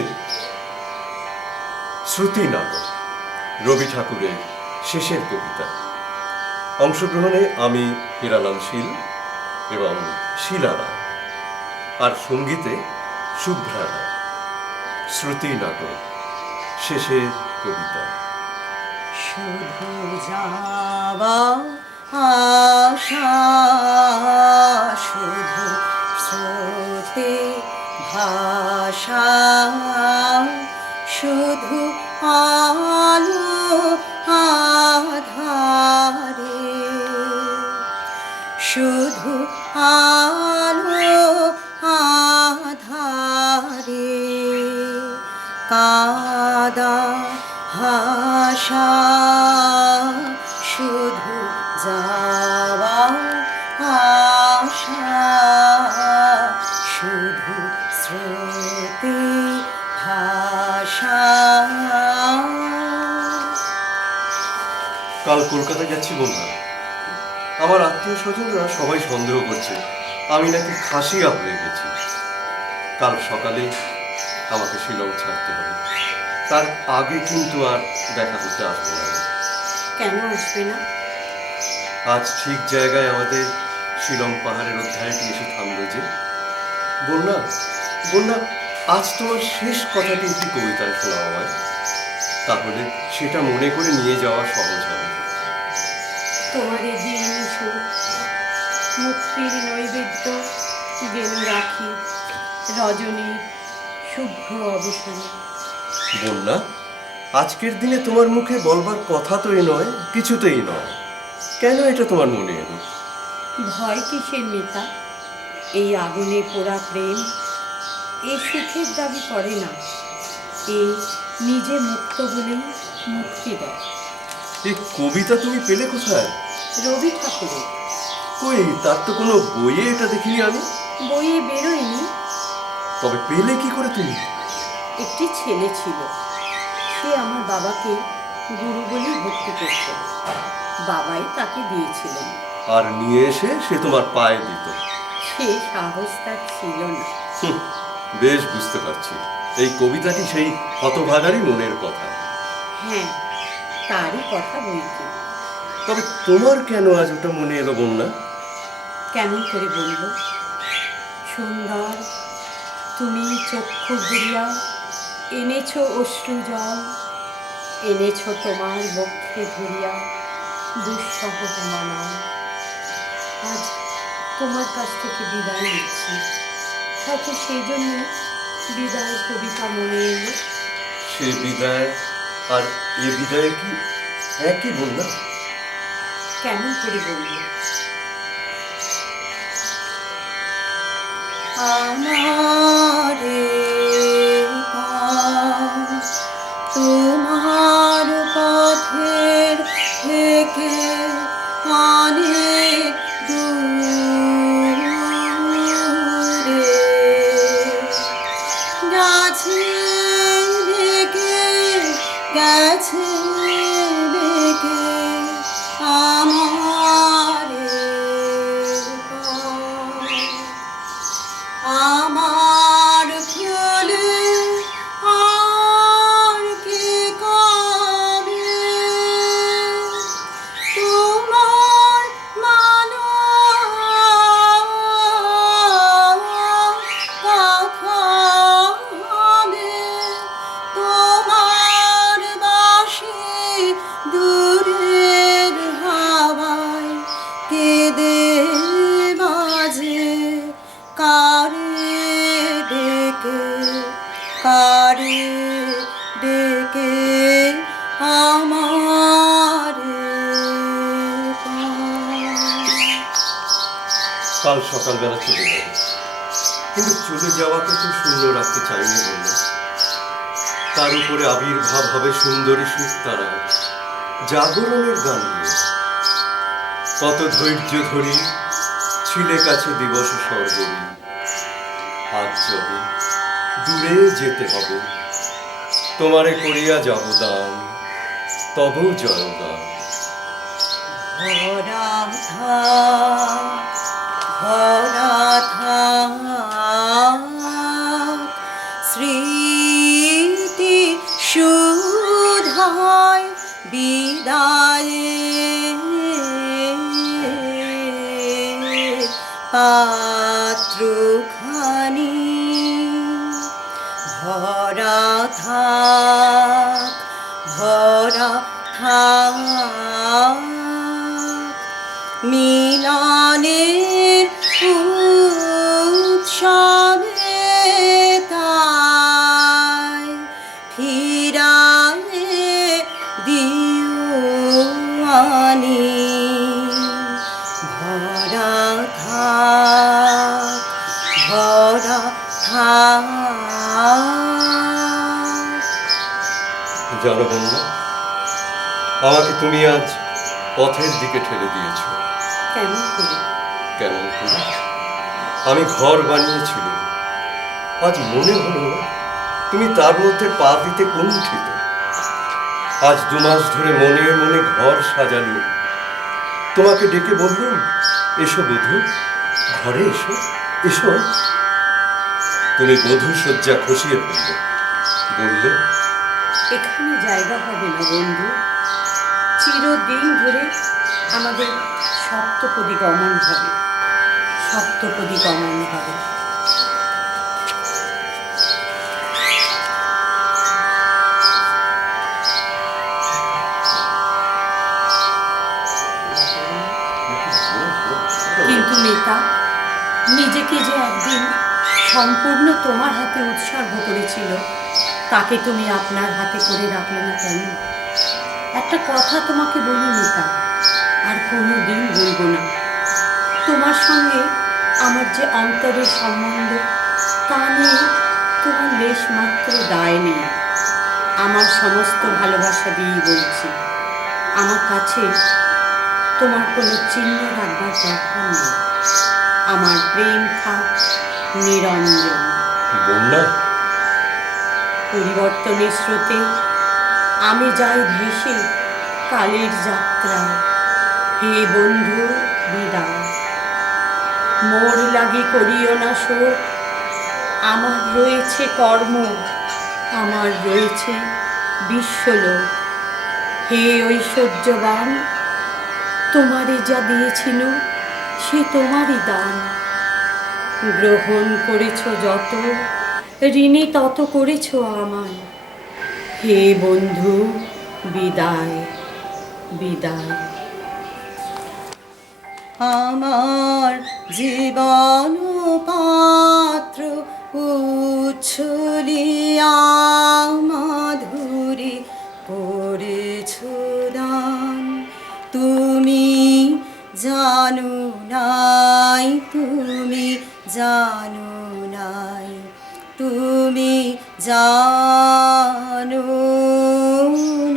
শ্রুতি নাটক, রবি ঠাকুরের শেষের কবিতা। অংশগ্রহণে আমি হিরালাল শীল এবং শিলা রায়, আর সঙ্গীতে শুভ্রা রায়। শ্রুতি নাটক, শেষের কবিতা। শুধু যাওয়া আশা, শুধু স্রোতে ভাষা, শুধু আলো আধারে শুধু আলো আধারে কাদা ভাষা শুধু যাওয়া আশা শুধু স্রোতে ভাষা। কাল কলকাতায় যাচ্ছি বন্ধু। আমার আত্মীয় স্বজনরা সবাই সন্দেহ করছে আমি নাকি খাসিয়া হয়ে গেছি। কাল সকালে আমাকে শিলং ছাড়তে হবে, তার আগে কিন্তু আর দেখা করতে আসবো না আমি। কেন আসবে না? আজ ঠিক জায়গায় আমাদের শিলং পাহাড়ের অধ্যায়টি এসে থামলো যে। বন্যা বন্যা, আজ তোমার শেষ কথাটি একটি কবিতায় শোনাও আমায়, তাহলে সেটা মনে করে নিয়ে যাওয়া সহজ হবে। তোমারে দিন সুখ মুক্তির নৈবেদ্য যেন রাখি রজনী শুভ্র অবসানে। বন্যা, আজকের দিনে তোমার মুখে বলবার কথা তো এ নয়, কিছুতেই নয়। কেন এটা তোমার মনে এলো? ভয় কিসের নেতা? এই আগুনে পোড়া প্রেম এই সুখের দাবি করে না, এই নিজে মুক্ত হলেই মুক্তি দেয়। এই কবিতা তুমি পেলে কোথায়? রবি ঠাকুরের। কই, তার তো কোনো বইয়ে এটা দেখিনি আমি। বইয়ে বেরোয়নি। তবে পেলে কি করে তুমি? একটি ছেলে ছিল, সে আমার বাবাকে গুরু বলেই ভক্তি করত। বাবাই তাকে দিয়েছিলেন। আর নিয়ে এসে সে তোমার পায়ে দিত? সে সাহস তার ছিল না। বেশ বুঝতে পারছি, এই কবিতাটি সেই হতভাগারই মনের কথা। হ্যাঁ, তারই কথা বইতে। তবে তোমার কেন আজ ওটা মনে এলো বন্যা? কেমন করে বলব? সুন্দর, তুমি চক্ষু ভরিয়া এনেছ অশ্রু জল, এনেছ তোমার বক্ষে ধরিয়া দুঃসহ মানব। আজ তোমার কাছ থেকে বিদায় নিচ্ছি, হয়তো সেই জন্য বিদায়ের কবিতা মনে এলো। সে বিদায় আর এ বিদায় কি একই বন্যা? কেমন করে বলব? আমারে তোমার পথের থেকে অনেক দূরে গেছে গেছে দেখে আমারে আমার ফুলে আর কে কবে তোমার মানো কথা হবে তোমার বাসে দূরের হাওয়ায় কেঁদে বাজে কারে ডেকে আমারে কাল সকালবেলা চলে যাবে, কিন্তু চলে যাওয়াকে তো শূন্য রাখতে চাইনি বললো। তার উপরে আবির্ভাব হবে সুন্দরী সুস্তারা জাগরণের গান নিয়ে। কত ধৈর্য ধরি ছিলে কাছে দিবস সর্বরী, আজ যদি দূরে যেতে হবে তোমারে করিয়া যাব দান, তবু জয়গান। ভরা থাক স্মৃতি সুধায় বিদায়ে পাত্রখানি ভরা থাক মিলনের উৎসবে তাই ফিরায়ে দিও আনি ভরা জানো বন্যা, আমাকে তুমি আজ পথের দিকে ঠেলে দিয়েছ। কেমন করে? কেমন করে? আমি ঘর বানিয়েছিল, আজ মনে হলো তুমি তার মধ্যে পা দিতে কুণ্ঠিত। আজ 2 মাস ধরে মনে মনে ঘর সাজালি, তোমাকে ডেকে বললুম, এসো বধূ, ঘরে এসো, এসো। তুমি বধূ শয্যা খসিয়ে ফেললে, বললে, এখানে জায়গা হবে না বন্ধু, চিরদিন ধরে আমাদের সপ্তপদী গমন হবে, সপ্তপদী গমন হবে। কিন্তু নেতা নিজেকে যে একদিন সম্পূর্ণ তোমার হাতে উৎসর্গ করেছিল, তাকে তুমি আপনার হাতে করে রাখলে না কেন? একটা কথা তোমাকে বলি নেতা, আর কোনো দিন বলবো না। তোমার সঙ্গে আমার যে অন্তরের সম্বন্ধ, তা নিয়ে তোমার লেশ মাত্র দায় নেই। আমার সমস্ত ভালোবাসা দিয়েই বলছি, আমার কাছে তোমার কোনো চিহ্ন রাখবার দরকার নেই। আমার প্রেম থাক নিরঞ্জন। বন্যা, পরিবর্তনের স্রোতে আমি যাই ভেসে কালের যাত্রায়। হে বন্ধু বিদায়, মোর লাগি করিও না শোক। আমার রয়েছে কর্ম, আমার রয়েছে বিশ্বলোক। হে ঐশ্বর্যবান, তোমারে যা দিয়েছিল সে তোমারই দান। গ্রহণ করেছ যত, ঋণী তত করেছ আমায়। হে বন্ধু বিদায়, বিদায়। আমার জীবন পাত্র উচ্ছলিয়া মাধুরী করেছ দান। তুমি জানো নাই, তুমি জানো নাই, তুমি জানো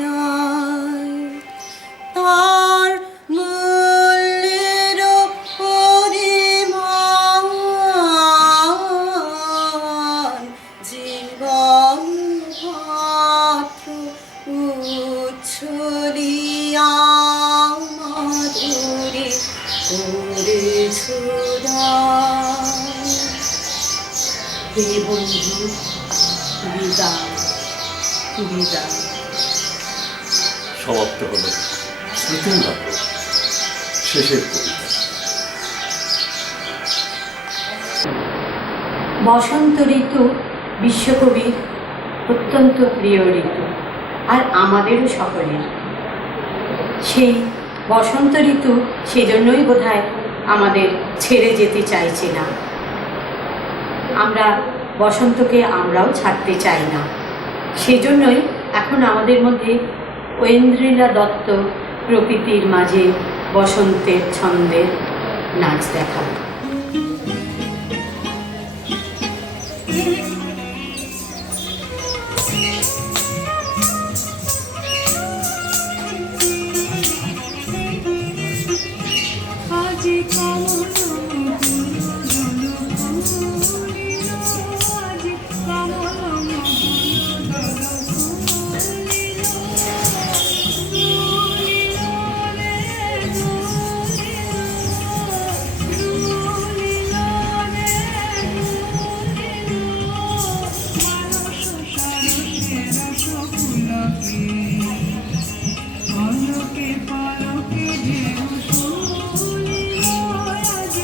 নাই। তার মূল্যের পরিমাণ জীবন পাত্র উচ্ছলিয়া মাধুরী করেছ দান। হে বন্ধু বিদায়, বিদায়। সমাপ্ত হল শ্রুতির নাটক, শেষের কবিতা। বসন্ত ঋতু বিশ্বকবির অত্যন্ত প্রিয় ঋতু, আর আমাদেরও সকলের। সেই বসন্ত ঋতু সেজন্যই বোধহয় আমাদের ছেড়ে যেতে চাইছে না। আমরা বসন্তকে আমরাও ছাড়তে চাই না। সেজন্যই এখন আমাদের মধ্যে ঐন্দ্রিলা দত্ত প্রকৃতির মাঝে বসন্তের ছন্দের নাচ দেখাবে। পালকে পালকে ঢেউ শুনিল আজ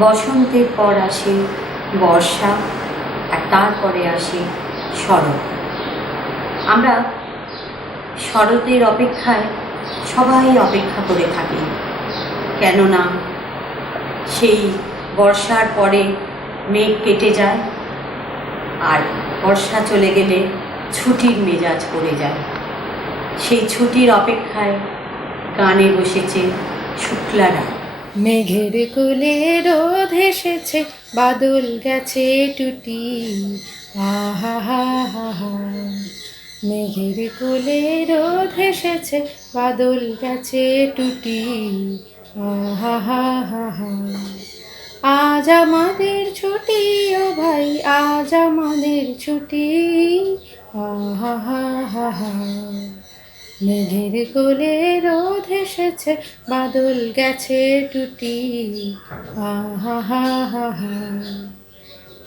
বসন্তের পর আসে বর্ষা, আর তারপরে আসে শরৎ। আমরা শরতের অপেক্ষায় সবাই অপেক্ষা করে থাকি, কেননা সেই বর্ষার পরে মেঘ কেটে যায়, আর বর্ষা চলে গেলে ছুটির মেজাজ পড়ে যায়। সেই ছুটির অপেক্ষায় গানে বসেছে শুক্লারা। মেঘের কোলে রোদ এসেছে, বাদল গেছে টুটি, আহা হা হা হা। মেঘের কোলে রোদ এসেছে, বাদল গেছে টুটি, আহা হা হা হা। আজ আমাদের ছুটি ও ভাই, আজ আমাদের ছুটি, আহা হা হা হা। মেঘের কোলে রোদ এসেছে, বাদল গেছে টুটি, আহা হা হা হা।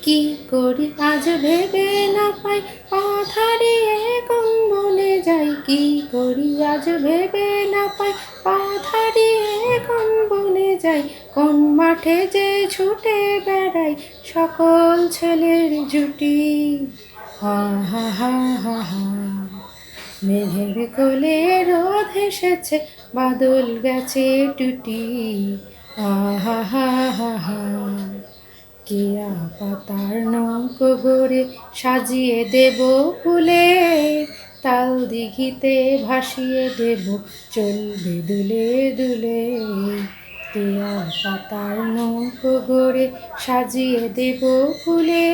কি করি আজ ভেবে না পাই, পথ হারিয়ে কোন বনে যাই। কি করি আজ ভেবে না পাই, পথ হারিয়ে কোন বনে যাই। কোন মাঠে যে ছুটে বেড়াই সকল ছেলের জুটি, আহা হা হা হা। মেঘের কোলে রোদ এসেছে, বাদল গেছে টুটি, আহা হা হা হা। কেয়া পাতার নৌকো গড়ে সাজিয়ে দেব ফুলে, তাল দিঘিতে ভাসিয়ে দেব চলবে দুলে দুলে। কেয়া পাতার নৌকো গড়ে সাজিয়ে দেব ফুলে,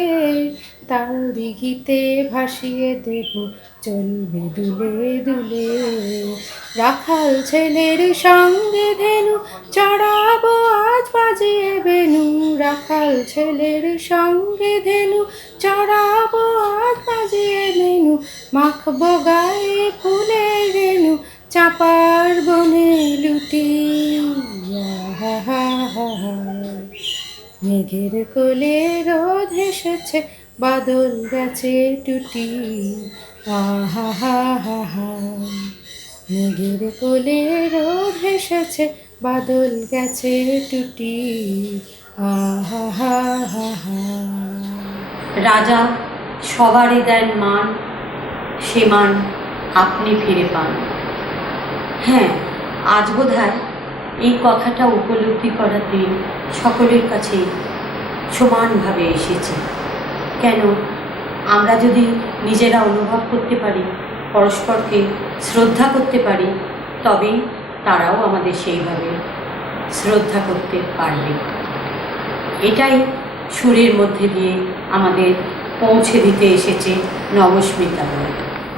তাল দিঘিতে ভাসিয়ে দেব চলবে দুলে দুলে। রাখাল ছেলের সঙ্গে ধেনু চড়াবো আজ বাজিয়ে বেনু, রাখাল ছেলের সঙ্গে ধেনু চড়াবো আজ বাজিয়ে বেনু। মাখবো গায়ে ফুলের রেণু, চাপার বনে লুটি, আহা হা হা হা। মেঘের কোলে রোদ এসেছে, বাদল গেছে টুটি, আহা হা হা হা। মেঘের কোলে রোদ এসেছে, বাদল গেছে টুটি, আহা হা হা হা। রাজা সবারই দেন মান, সে মান আপনি ফিরে পান। হ্যাঁ, আজ বোধহয় এই কথাটা উপলব্ধি করার দিন সকলের কাছেই সমানভাবে এসেছে। কেন, আমরা যদি নিজেরা অনুভব করতে পারি, পরস্পরকে শ্রদ্ধা করতে পারি, তবেই তারাও আমাদের সেইভাবে শ্রদ্ধা করতে পারবে। এটাই সুরের মধ্যে দিয়ে আমাদের পৌঁছে দিতে এসেছে নবস্মিতা রায়।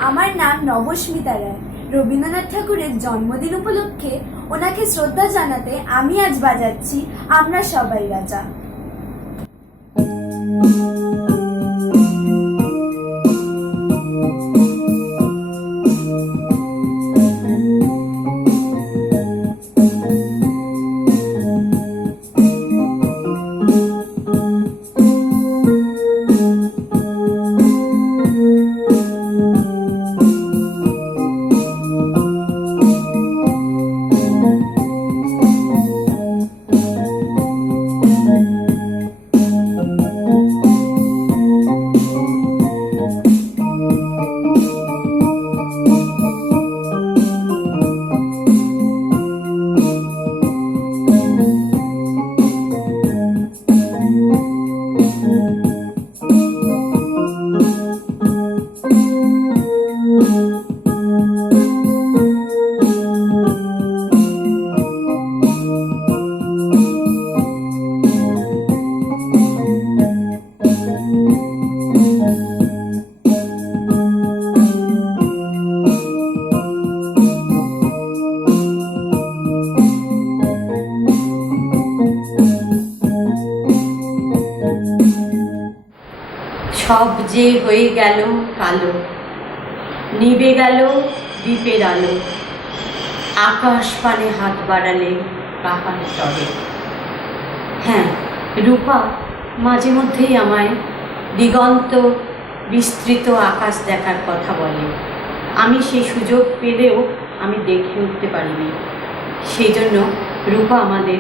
আমার নাম নবস্মিতা রায়। রবীন্দ্রনাথ ঠাকুরের জন্মদিন উপলক্ষে ওনাকে শ্রদ্ধা জানাতে আমি আজ বাজাচ্ছি আমরা সবাই রাজা। সব যে হয়ে গেল কালো, নিবে গেল দ্বীপের আলো, আকাশ পানে হাত বাড়ালে কাকার তরে। হ্যাঁ, রূপা মাঝে মধ্যেই আমায় দিগন্ত বিস্তৃত আকাশ দেখার কথা বলে। আমি সেই সুযোগ পেলেও আমি দেখে উঠতে পারিনি। সেই জন্য রূপা আমাদের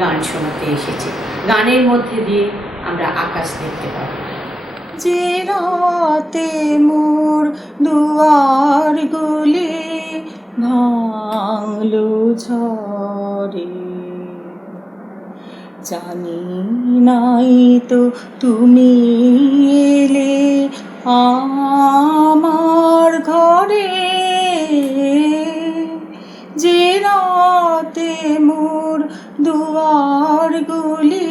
গান শোনাতে এসেছে। গানের মধ্যে দিয়ে আমরা আকাশ দেখতে পাবো। যে রাতে মোর দুয়ার গুলি ভাঙলো ঝড়ে, জানি নাই তো তুমি এলে আমার ঘরে। যে রাতে মোর দুয়ার গুলি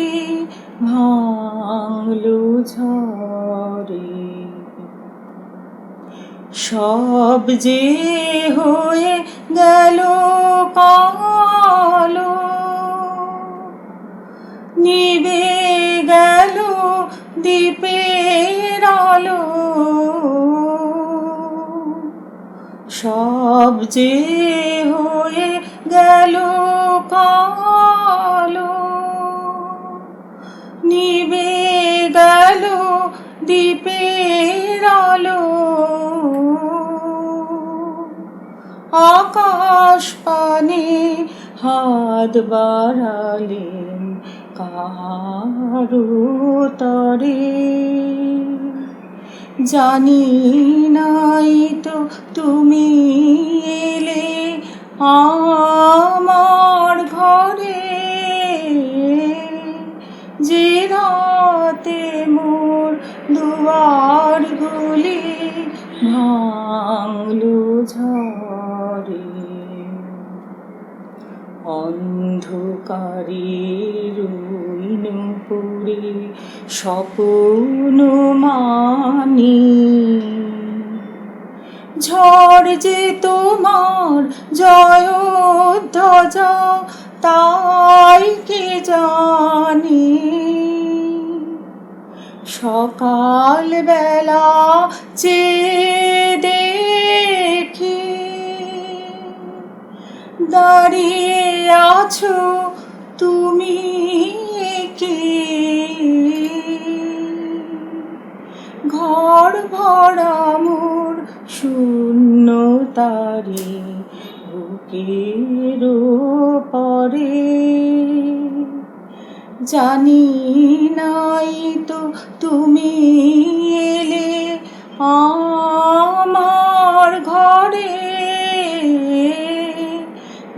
ভাঙলো ঝড়ে, সব যে হয়ে গেল কালো, নিভে গেল দ্বীপের আলো, সব যে হয়ে গেল কালো, নিভে গেল দ্বীপের আলো। আকাশ পানে হাত বাড়ালেন কারো তরে, জানি নাই তো তুমি এলে আমার ঘরে। যে রাতে মোর দুয়ার গুলি ভাঙলো ঝড়ে, অন্ধকারে রইল পড়ে স্বপ্ন মানি, ঝড় যে তোমার জয় ধ্বজা তাই কে জানি। সকাল বেলা চেয়ে দেখি দাঁড়িয়ে আছো তুমি কি, ঘর ভরা মোর শূন্য তারে বুকের পরে। জানি নাই তো তুমি এলে আমার ঘরে।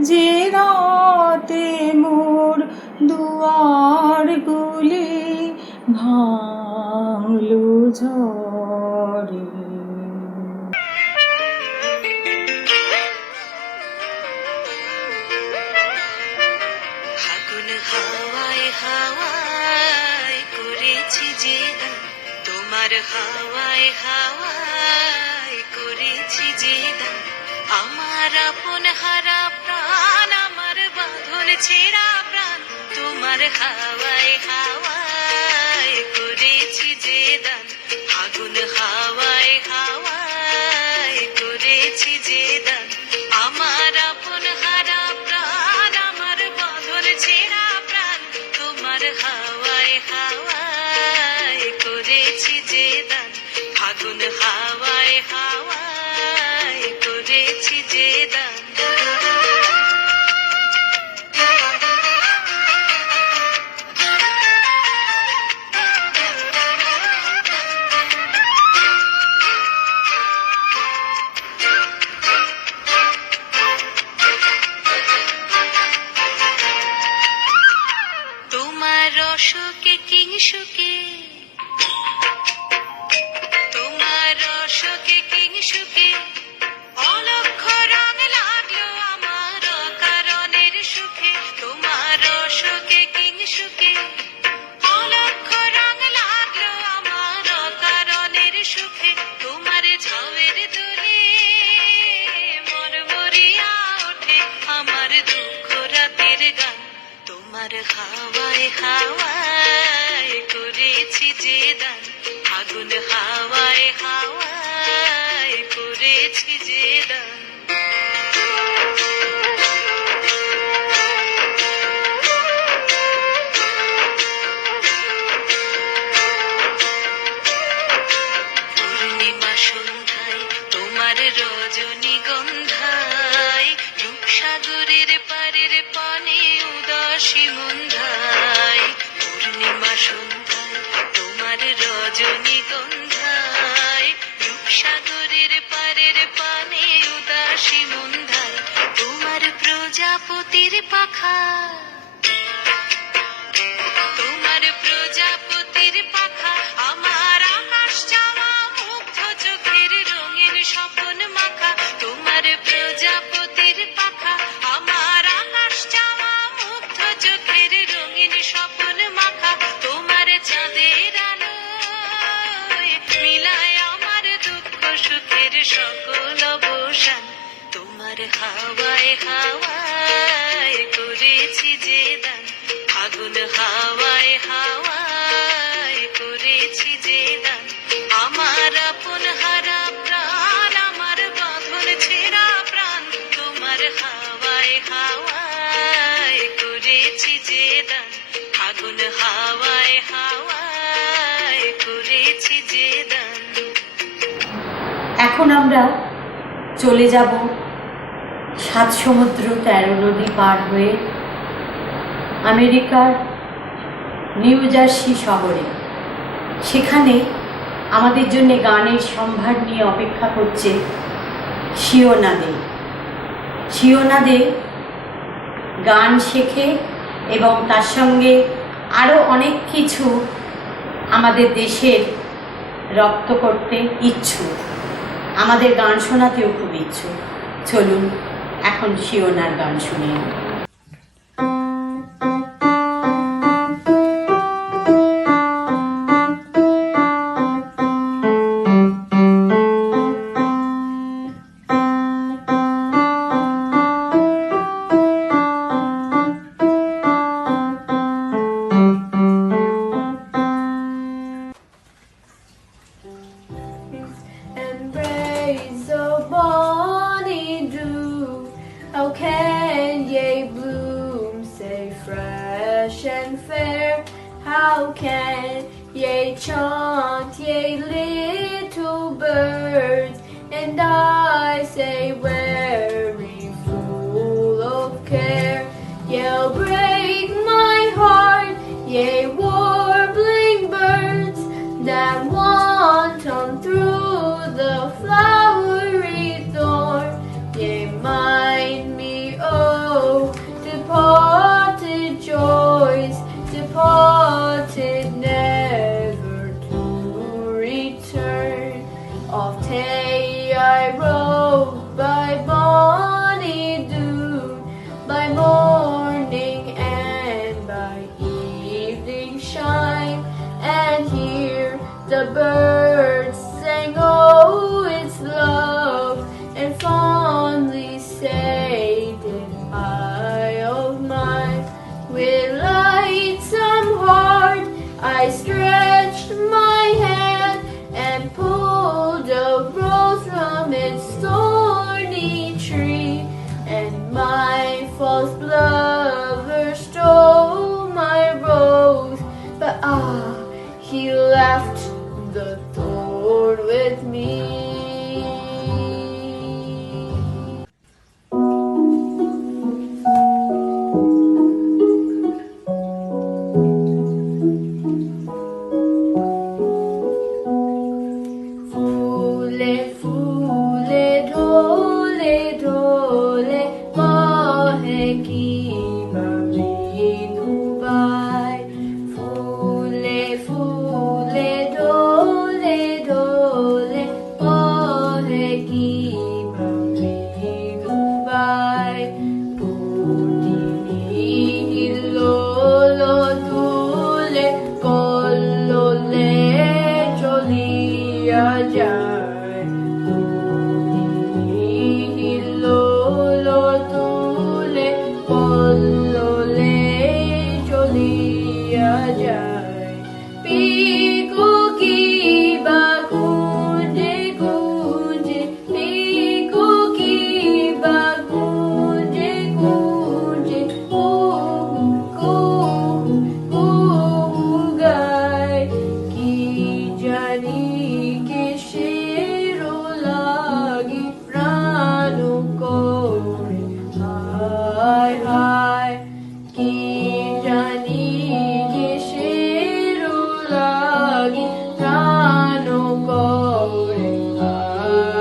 যে রাতে মোর দুয়ার গুলি ভাঙলো ঝড়ে। ফাগুন হাওয়ায় হাওয়ায় করেছি যে দান, তোমার হাওয়ায় হাওয়ায় করেছি যে দান। আমার আপন হারা প্রাণ, আমার বাঁধন ছেঁড়া প্রাণ, তোমার হাওয়ায় হাওয়ায় করেছি যে দান। ফাগুন হাওয়ায় হাওয়ায় করেছি যে দান। আমার আপন হারা প্রাণ, আমার বাঁধন ছেঁড়া প্রাণ, তোমার হাওয়ায় হাওয়ায় করেছি যে দান। ফাগুন হাওয়ায় হাওয়ায় করেছি যে দান। তোমার রসকে কিংসুকে, তোমার রসকে কিংসুকে অলক্ষ রং লাগলো আমার কারণের সুখে। তোমার রসকে কিংসুকে অলক্ষ রং লাগলো আমার কারণের সুখে। তোমার ঝাউয়ের দোলে মরমরিয়া ওঠে আমার দুঃখ রাতের গান। তোমার হাওয়ায় হাওয়ায় করেছি যে দান। ফাগুন হাওয়ায় হাওয়ায় করেছি যে দান। পূর্ণিমা সন্ধ্যায় তোমার রজনীগন্ধায়, রূপসাগরের পারের পানে উদাসী মন্ধায় সন্ধ্যায় তোমার রজনীগন্ধায় রূপসাগরের পারের পানে উদাসী মন্ধায় তোমার প্রজাপতির পাখা তোমার প্রজাপতির পাখা আমার আকাশ চাওয়া মুগ্ধ চোখের রঙিন স্বপন মাখা তোমার প্রজাপতির পাখা আমার আকাশ চাওয়া মুগ্ধ চোখের রঙিন স্বপন মাখা তোমার চাঁদের আলোয় মিলায় আমার দুঃখ সুখের সকল অবসান তোমার হাওয়ায় হাওয়ায় করেছি যে দান আগুন হাওয়ায় হাওয়ায় করেছি যে দান আমার আপন হারা প্রাণ আমার বাঁধন ছেঁড়া প্রাণ তোমার হাওয়ায় হাওয়ায় করেছি যে দান আগুন হাওয়ায় হাওয়ায় করেছি যে দান। এখন আমরা চলে যাব 7 সমুদ্র 13 নদী পার হয়ে আমেরিকার নিউ জার্সি শহরে। সেখানে আমাদের জন্য গানের সম্ভার নিয়ে অপেক্ষা করছে শিওনা দে। শিওনা দে গান শেখে এবং তার সঙ্গে আরও অনেক কিছু আমাদের দেশের রপ্ত করতে ইচ্ছুক, আমাদের গান শোনাতেও খুব ইচ্ছুক। চলুন এখন শিওনার গান শুনি। Embrace the bonny dew, how can ye bloom, say fresh and fair? How can ye chant, ye little birds? And I say, weary, full of care, ye'll break my heart, ye warbling birds that wanton through the flowery thorn. Ye mind me, oh, departed joys, departed never to return. Oft hey I rode by bonny Doon, by morning and by evening shine, and here the birds sang, oh, its love, and fondly say, did I of mine. With lightsome heart I stretched my hand and pulled a rose from its thorny tree, and my false lover stole my rose, but he laughed the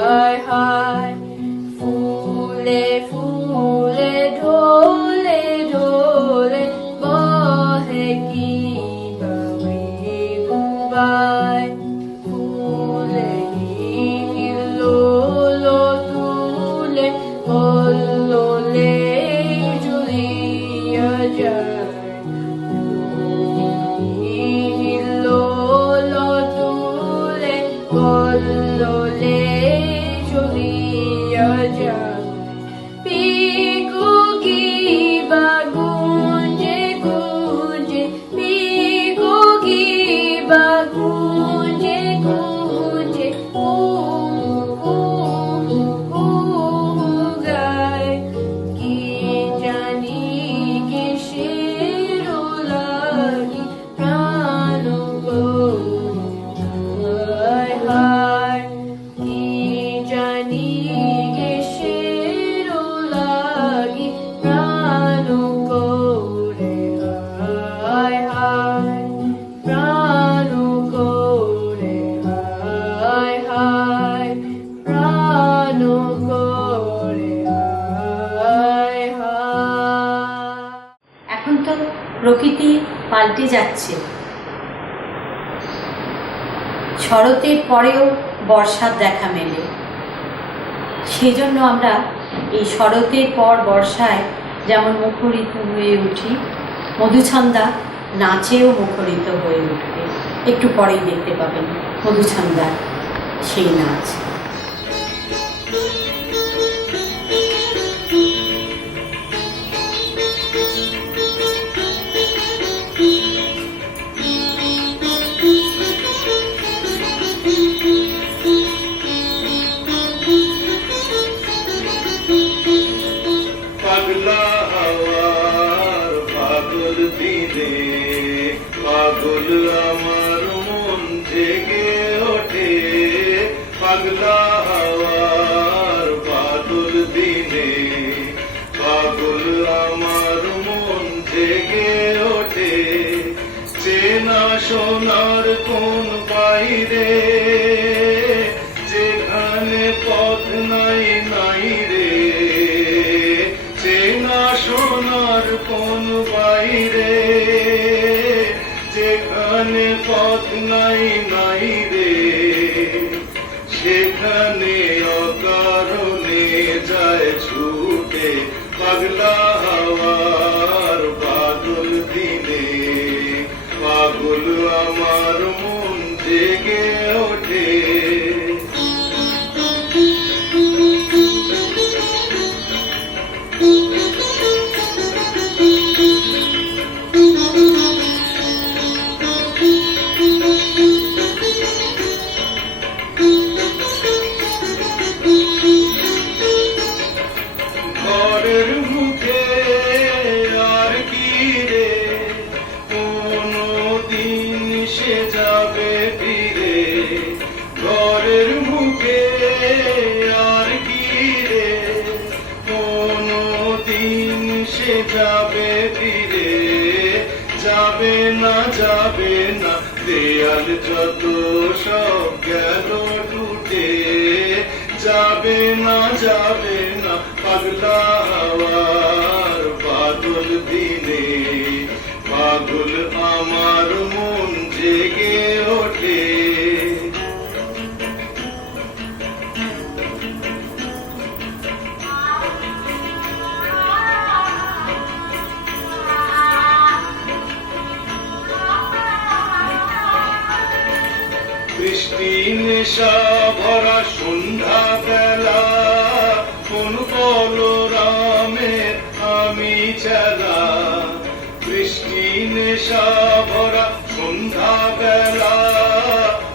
হায় হায় ফুলে ফুলে ঢোলে ঢোলে বহে কি by ফুলে হিল্লোলো তুলে হল্লোলে ঝুলিয়া যায় হিল্লোলো তুলে হল্লোলে ঝুলিয়া যায় পিকু কি বা গুঞ্জে গুঞ্জে পিকু কি বা গুঞ্জে গুঞ্জে গায় কি জানি কিসের লাগি প্রাণ হায় হায় কি জানি কিসের লাগি প্রাণ করে হায় হায় প্রাণ করে হায় হায় প্রাণ করে হায় হায়। এখন তো প্রকৃতি পাল্টে যাচ্ছে। শরতের পরেও বর্ষার দেখা মেলে। সেজন্য আমরা এই শরতের পর বর্ষায় যেমন মুখরিত হয়ে উঠি, মধুছন্দা নাচেও মুখরিত হয়ে উঠবে। একটু পরেই দেখতে পাবেন মধুছন্দার সেই নাচ। পাগলা হাওয়ার পাগল দিনে পাগল আমার মন জেগে ওঠে পাগলা হাওয়ার পাগল দিনে পাগল আমার মন জেগে ওঠে চেনা সোনার কোন বাইরে যেখানে পথ নাই নাই রে চেনা সোনার কোন বাইরে যেখানে পথ নাই নাই রে সেখানে অকারণে যায় ছুটে পাগলা হাওয়ার পাগল দিনে পাগল আমার মন জেগে ওঠে ঘরের মুখে আর কি রে কোনো দিন সে যাবে ফিরে ঘরের মুখে আর কি রে কোনো দিন সে যাবে ফিরে যাবে না দেয়াল যত সব গেল টুটে যাবে না পাগলা হাওয়ার বাদল দিনে পাগল আমার মন জেগে ওঠে বৃষ্টি নেশা ভরা সন্ধ্যা বেলা কোন বলরামের আমি চেলা বৃষ্টি নেশা ভরা সন্ধ্যা বেলা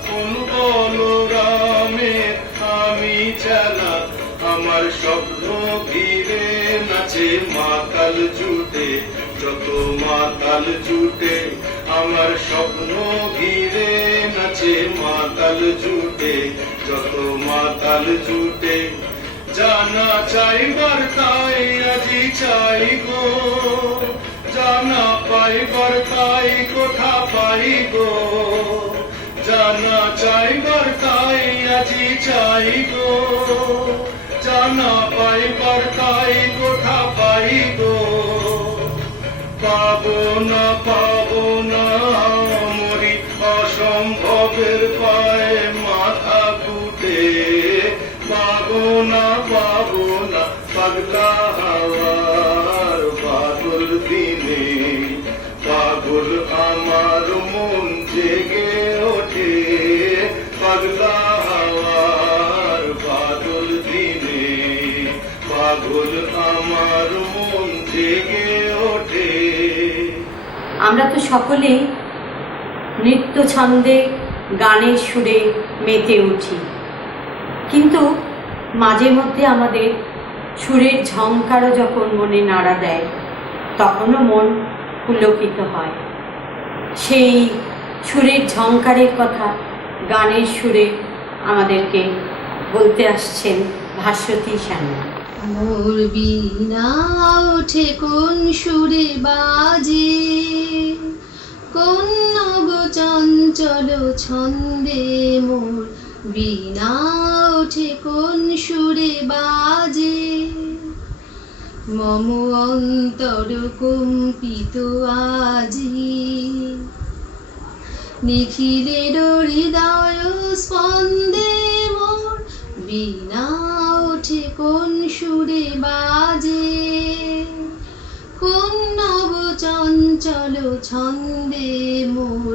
কোন বলরামের আমি চেলা আমার স্বপ্ন ঘিরে নাচে মাতাল জুটে যত মাতাল জুটে আমার স্বপ্ন ঘিরে নাচে মাতাল জুটে যত মাতাল জুটে জানা চাইবার তাই আজি চাই গো জানা পাইবার তাই কোথা পাই গো জানা চাইবার তাই আজি চাই গো, জানা পাইবার তাই কোথা পাই গো। পাবো না মরি অসম্ভবের পায়ে মাথা ফুটে। পাবো না পাগলা হাওয়ার পাগল দিনে, পাগল আমার মন জেগে ওঠে। পাগলা হাওয়ার পাগল দিনে, পাগল আমার মন জেগে ওঠে। আমরা তো সকলেই নৃত্য ছন্দে গানের সুরে মেতে উঠি, কিন্তু মাঝে মধ্যে আমাদের সুরের ঝংকারও যখন মনে নাড়া দেয় তখনও মন পুলকিত হয়। সেই সুরের ঝংকারের কথা গানের সুরে আমাদেরকে বলতে আসছেন ভাস্বতী সান্যাল। মোর বীণা ওঠে কোন সুরে বাজে, কোন নব চঞ্চল ছন্দে। মোর বীণা ওঠে কোন সুরে বাজে, মম অন্তর কম্পিত আজি। নিখিলের হৃদয় স্পন্দে মোর বীণা ওঠে কোন সুরে বাজে, কোন নব চঞ্চল ছন্দে। মোর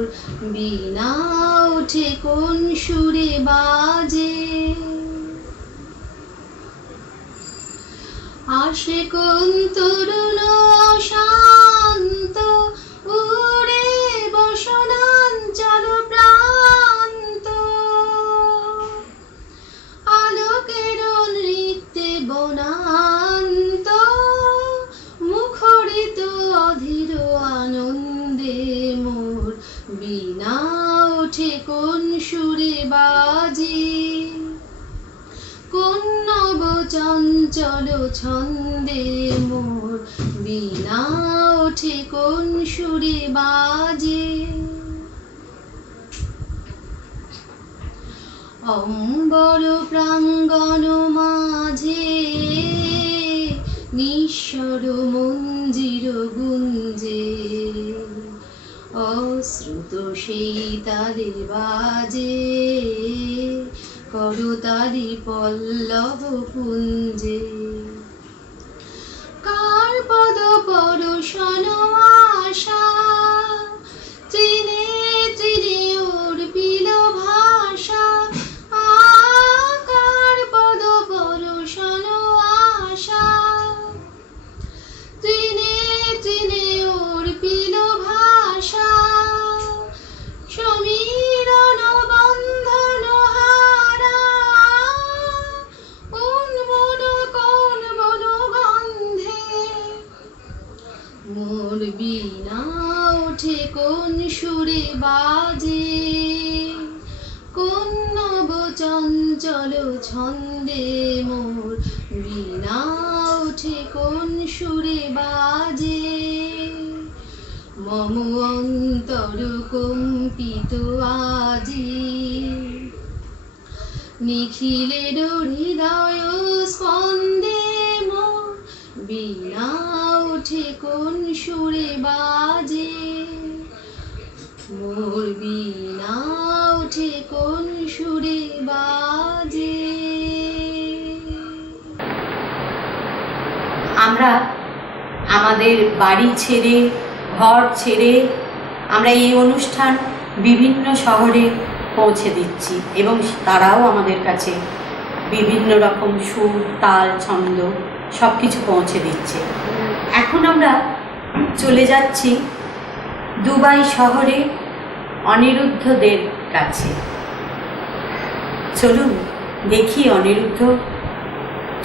বীণা ওঠে কোন সুরে বাজে। আসে কোন তরুণ শান্ত উড়ে বসনাঞ্চল প্রান্ত, আলোকের নৃত্যে বনান্ত, মুখরিত অধীর আনন্দে। মোর বীণা ওঠে কোন সুরে বাজে, কোন নব চঞ্চল ছন্দে। মোর বীণা ওঠে কোন সুরে বাজে। অম্বর প্রাঙ্গণ মাঝে নিঃস্বর মঞ্জির গুঞ্জে, অশ্রুত সেই তালে বাজে, করতালি পল্লব পুঞ্জে। কার পদ পরশন আশা, তৃণে তৃণে অর্পিল ভাষা। কার পদ পরশন আশা, তৃণে তৃণে অর্পিল ভাষা। সমীরণ বন্ধন হারা, উন্মন কোন বন গন্ধে। মোর বীণা ওঠে কোন সুরে বাজে, কোন নব চঞ্চল ছন্দে। মোর বীণা ওঠে কোন সুরে বাজে, মম অন্তর কম্পিত আজি। নিখিলের হৃদয় স্পন্দে মোর বীণা ওঠে কোন সুরে বাজে। মোর বীণা ওঠে কোন সুরে বাজে। আমরা আমাদের বাড়ি ছেড়ে, ঘর ছেড়ে আমরা এই অনুষ্ঠান বিভিন্ন শহরে পৌঁছে দিচ্ছি এবং তারাও আমাদের কাছে বিভিন্ন রকম সুর, তাল, ছন্দ সব কিছু পৌঁছে দিচ্ছে। এখন আমরা চলে যাচ্ছি দুবাই শহরে অনিরুদ্ধদের কাছে। চলুন দেখি অনিরুদ্ধ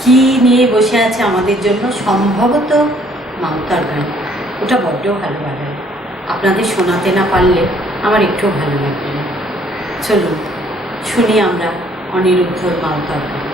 কি নিয়ে বসে আছে আমাদের জন্য। সম্ভবত মাউতার গান, ওটা বড্ড ভালো বাজায়। আপনাদের শোনাতে না পারলে আমার একটু ভালো লাগবে না। চলুন শুনি আমরা অনিরুদ্ধর মাউতার গান।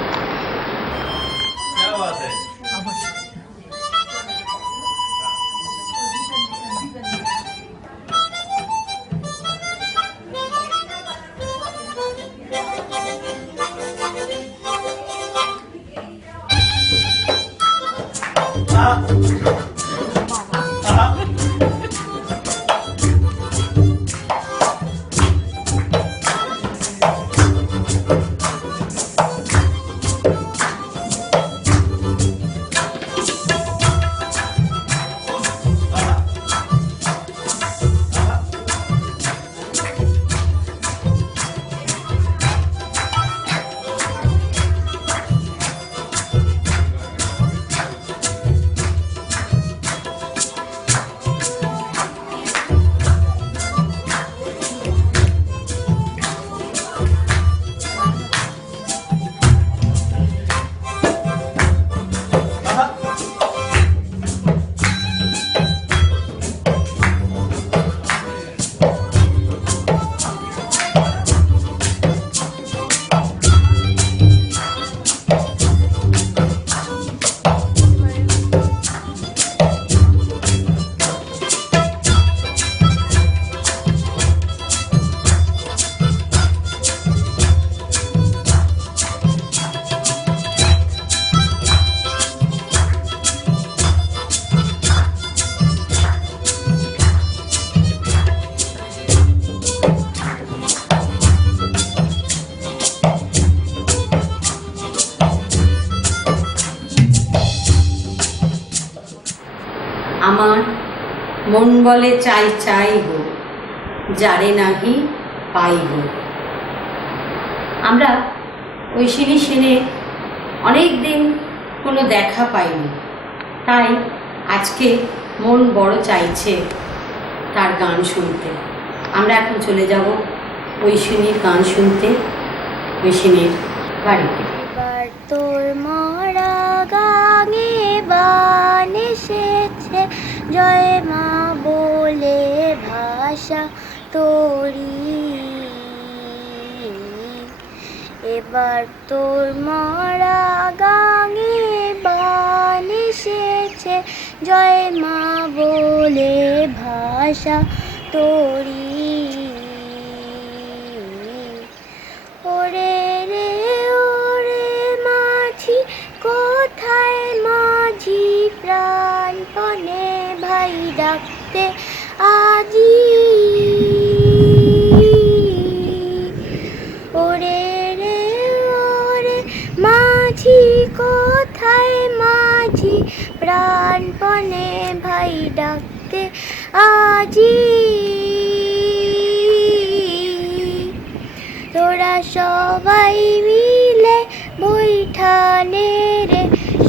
আমার মন বলে চাই চাই গো, যারে নাহি পাইব। আমরা ঐশিনী সেনের অনেক দিন কোনো দেখা পাইনি, তাই আজকে মন বড় চাইছে তার গান শুনতে। আমরা এখন চলে যাব ঐশিনীর গান শুনতে ঐশিনীর বাড়িতে। এবার তোর মরা গাঙে বান এসেছে, জয় মা বলে ভাষা তোরি। এবার তোর মরা গাঙে বান এসেছে, জয় মা বলে ভাষা তোরি। ওরে রে ওরে মাঝি, কোথায় মাঝি প্রাণপণে ভাই ডাকতে আজি। ওরে রে ওরে মাঝি, কোথায় মাঝি প্রাণপণে ভাই ডাকতে আজি। তোরা সবাই মিলে বৈঠানে রে,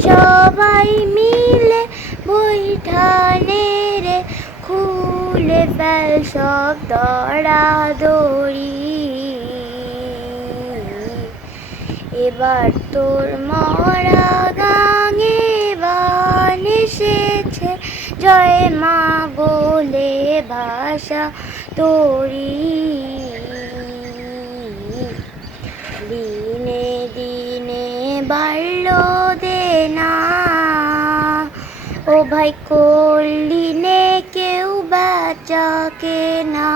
সবাই মিলে বৈঠানে রে, খুলে ফেল সব দড়াদড়ি। এবার তোর মরা গাঙে বান এসেছে, জয় মা বলে ভাষা তোরি। দিনে দিনে বাড়ল দেনা, ও ভাই করলিনে কেউ বেচা কেনা।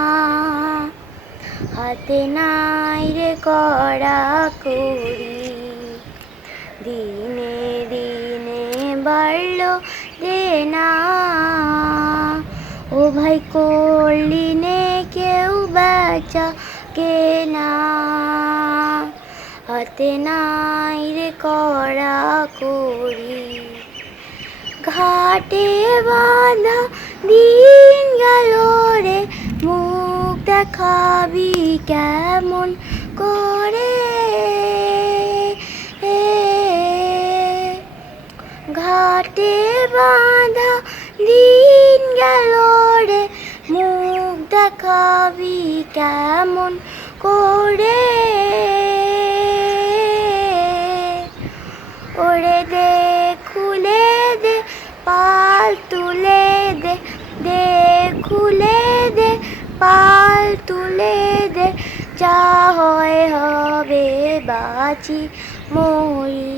হাতে নাই রে কড়া করি, দিনে দিনে বাড়ল দেনা। ও ভাই করলিনে কেউ বেচা কেনা। হাতে নাই রে কড়া করি, ঘাটে বাঁধা দিন গেল রে, মুখ দেখাবি কেমন করে। ঘাটে বাঁধা দিন গেল রে, মুখ দেখাবি কেমন করে। ওরে দে খুলে দে পাল তুলে দে, দে খুলে দে পাল তুলে দে, যা হয় হবে বাঁচি মরি।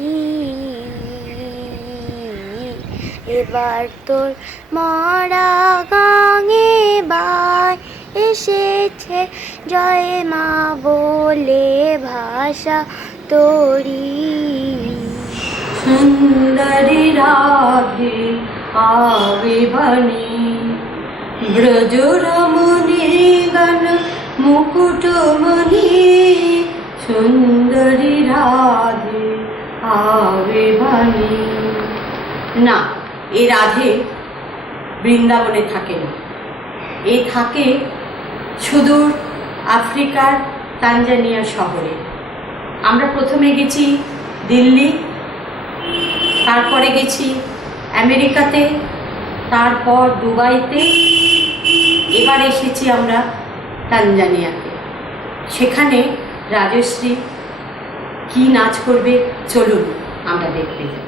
এবার তোর মরা গাঙে বান এসেছে, জয় মা বলে ভাষা তোরি। সুন্দরী রাধে आवे बने ब्रज रमणी गण मुकुटमणि सुंदरी राधे आवे बने। না, এ রাধে বৃন্দাবনে থাকে না, এ থাকে সুদূর আফ্রিকার তানজানিয়া শহরে। আমরা প্রথমে গেছি দিল্লি, তারপরে গেছি আমেরিকাতে, তারপর দুবাইতে, এবার এসেছি আমরা তানজানিয়াতে। সেখানে রাজশ্রী কি নাচ করবে চলুন আমরা দেখতে যাই।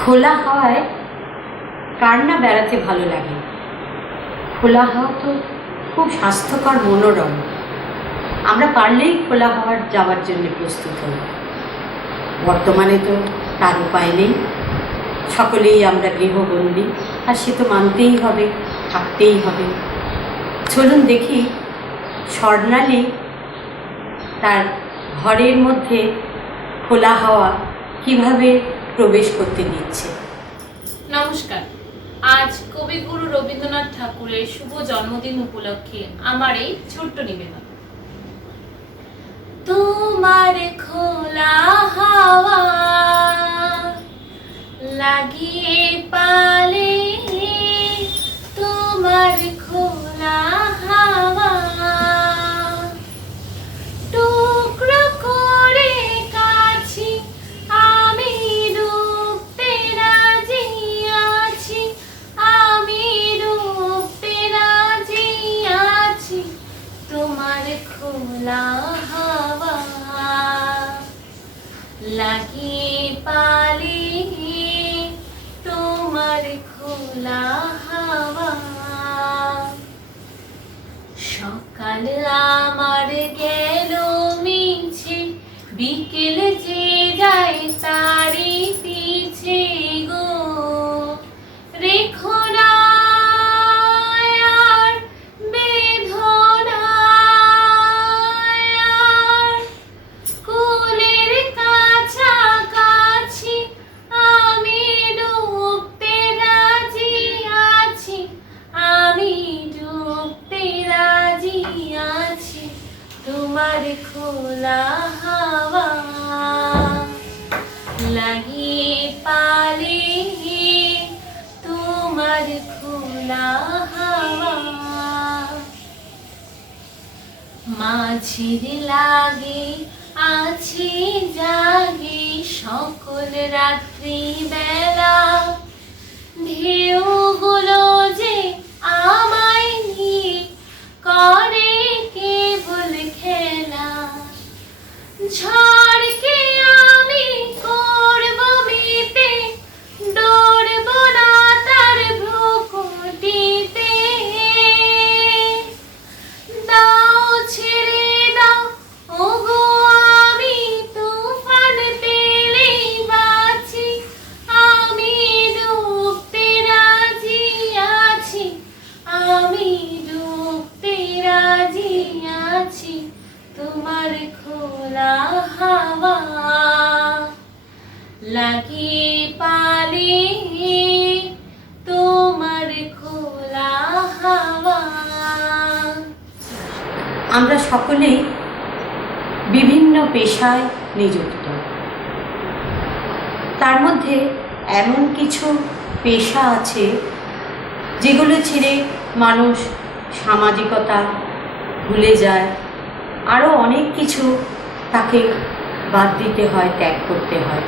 খোলা হাওয়ায় কার না বেড়াতে ভালো লাগে। খোলা হাওয়া তো খুব স্বাস্থ্যকর, মনোরম। আমরা পারলেই খোলা হাওয়ার যাওয়ার জন্য প্রস্তুত হই। বর্তমানে তো তার উপায় নেই, সকলেই আমরা গৃহবন্দী, আর সে তো মানতেই হবে, থাকতেই হবে। চলুন দেখি স্বর্ণালী তার ঘরের মধ্যে খোলা হাওয়া কিভাবে প্রবেশ করতে দিচ্ছে। নমস্কার। আজ কবিগুরু রবীন্দ্রনাথ ঠাকুরের শুভ জন্মদিন উপলক্ষে আমার এই ছোট্ট নিবেদন। তোমার খোলা হাওয়া লাগিয়ে পালে, তোমার খোলা হাওয়া টুকরো করে কাছি হাওয়া লাগিয়ে পালি তোমার খোলা হাওয়া। সকাল আমার গেল মিছে, বিকেল যে যায় তারি পিছে গো। রেখো না আর বেদনা আর, কুলের কাছাকাছি আমি ডুবতে রাজি আছি, আমি ডুবতে রাজি আছি তোমার খোলা হাওয়া লাগিয়ে পালে তোমার খোলা হাওয়া। মাঝির লাগে আছে জাগে সকল রাত্রি বেলা, ঢেউগুলো যে আমায় নিয়ে করে কেবল খেলা। ঝড়কে আমি করব মেতে, ডরব না তার ভ্রুকুটিতে। দাও ছেড়ে দাও ওগো আমি তুফান পেলেই বাঁচি, আমি ডুবতে রাজি আছি, আমি ডুবতে রাজি আছি তোমার খোলা হাওয়া লাগিয়ে পালে তোমার খোলা হাওয়া। আমরা সকলেই বিভিন্ন পেশায় নিযুক্ত। তার মধ্যে এমন কিছু পেশা আছে যেগুলো ছেড়ে মানুষ সামাজিকতা ভুলে যায়, আরও অনেক কিছু তাকে বাদ দিতে হয়, ত্যাগ করতে হয়।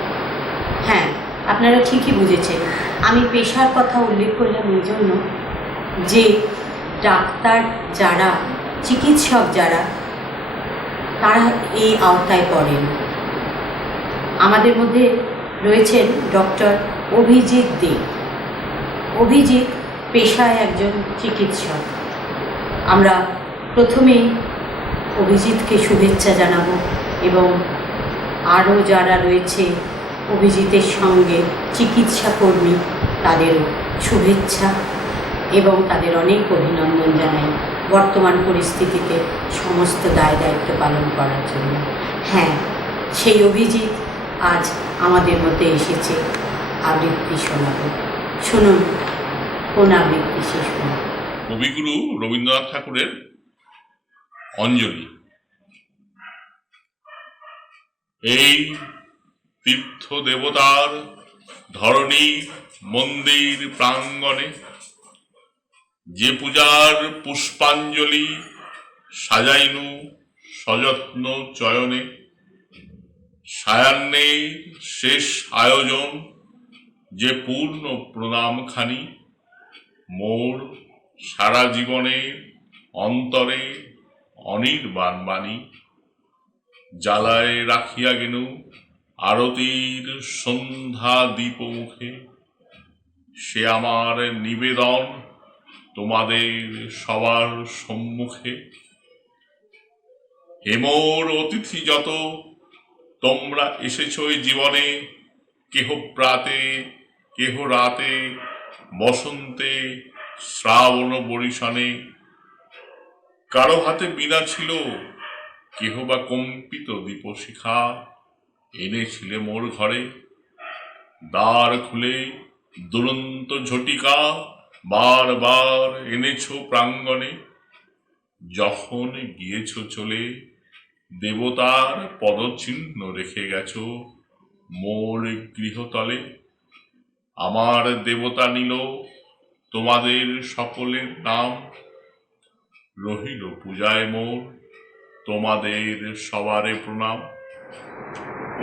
হ্যাঁ, আপনারা ঠিকই বুঝেছেন। আমি পেশার কথা উল্লেখ করলাম এই জন্য যে ডাক্তার যারা, চিকিৎসক যারা, তারা এই আওতায় পড়েন। আমাদের মধ্যে রয়েছেন ডক্টর অভিজিৎ দে। অভিজিৎ পেশায় একজন চিকিৎসক। আমরা প্রথমেই অভিজিৎকে শুভেচ্ছা জানাবো এবং আরও যারা রয়েছে অভিজিতের সঙ্গে চিকিৎসা কর্মী তাদেরও শুভেচ্ছা এবং তাদের অনেক অভিনন্দন জানাই বর্তমান পরিস্থিতিতে সমস্ত দায় দায়িত্ব পালন করার জন্য। হ্যাঁ, সেই অভিজিৎ আজ আমাদের মধ্যে এসেছে, আবৃত্তি শোনাবে। শুনুন কোন আবৃত্তি সে শোনাবে। কবিগুরু রবীন্দ্রনাথ ঠাকুরের অঞ্জলি। এই তীর্থ দেবতার ধরণী মন্দির প্রাঙ্গণে যে পূজার পুষ্পাঞ্জলি সাজাইনু সযত্ন চয়নে, সায়ান্নের শেষ আয়োজন যে পূর্ণ প্রণামখানি, মোর সারা জীবনের অন্তরে অনির্বাণ বাণী, জ্বালায় রাখিয়া গেনু আরতির সন্ধ্যা দীপ মুখে, সে আমার নিবেদন তোমাদের সবার সম্মুখে। হেমোর অতিথি যত তোমরা এসেছ এই জীবনে, কেহ প্রাতে কেহ রাতে, বসন্তে শ্রাবণ বরিশনে, কারো হাতে বীণা ছিল, কেহ বা কম্পিত দীপশিখা এনেছিলে মোর ঘরে। দ্বার খুলে দুরন্ত ঝটিকা বারবার এনেছ প্রাঙ্গণে। যখন গিয়েছ চলে দেবতার পদচিহ্ন রেখে গেছ মোর গৃহতলে। আমার দেবতা নিল তোমাদের সকলের নাম, রহিল পূজায় মোর তোমাদের সবারে প্রণাম।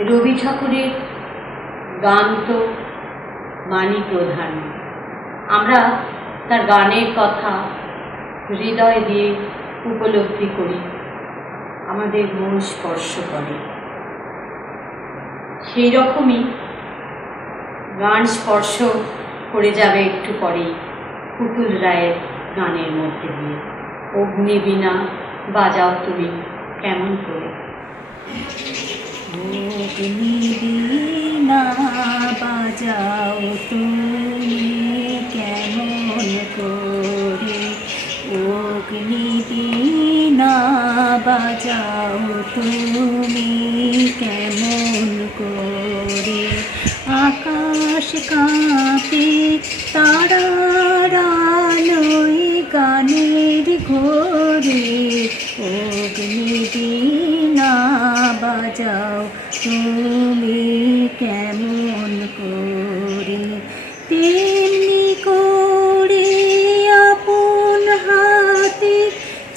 রবি ঠাকুরের গান তো মানি প্রধান। আমরা তার গানের কথা হৃদয় দিয়ে উপলব্ধি করি। আমাদের মন স্পর্শ করে। সেই রকমই গান স্পর্শ করে যাবে একটু পরেই পুতুল রায়ের গানের মধ্যে দিয়ে। অগ্নিবীণা বাজাও তুমি কেমন করে। অগ্নিবীণা বাজাও তুমি কেমন করে, অগ্নিবীণা বাজাও তুমি কেমন করে। আকাশ কাঁপে তারার আলোয় গানের ঘোরে, অগ্নিবীণা বাজাও তুমি কেমন করে। তেমনি করে আপন হাতে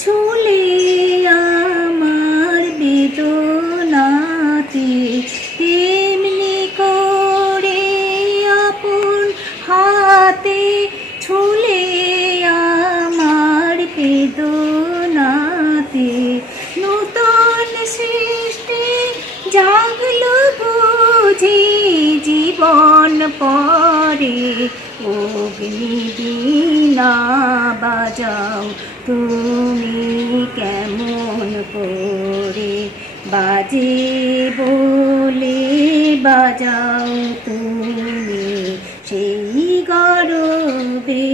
ছুলে আমার বেদনাতে, তেমনি করে আপন হাতে ছুলে আমার বেদনাতে। নূতন সৃষ্টি জাগলো বুঝি জীবন পরে, অগ্নিবীণা বাজাও তুমি কেমন করে। বাজে বলে বাজাও তুমি সেই গরবে,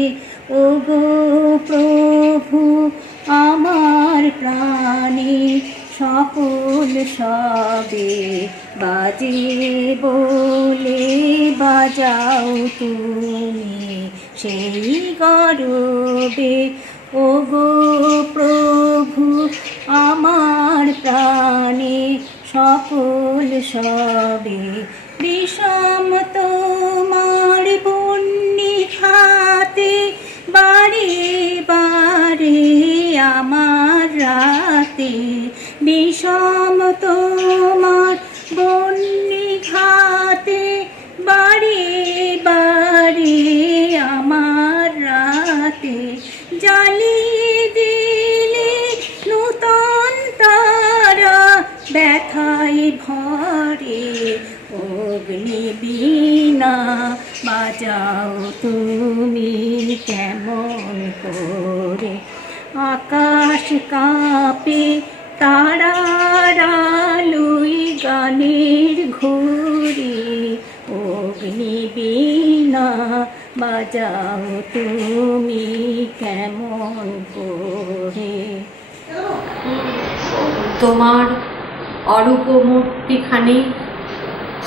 ওগো প্রভু আমার প্রাণে সকল সবে। বাজে বলে বাজাও তুমি সেই গরবে, ওগো প্রভু আমার প্রাণে সকল সবে। বিষম তোমার বন্যি হাতে বারে বারে আমার রাতে, বিষম তোমার বন্যি হাতে বারে বারে আমার রাতে। জ্বালিয়ে দিলে নূতন তারা ব্যথায় ভরে, অগ্নিবীণা বাজাও তুমি কেমন করে। আকাশ কাঁপে তারার আলোয় গানের ঘোরে, অগ্নিবীণা বাজাও তুমি কেমন করে। তোমার অরূপ মূর্তিখানি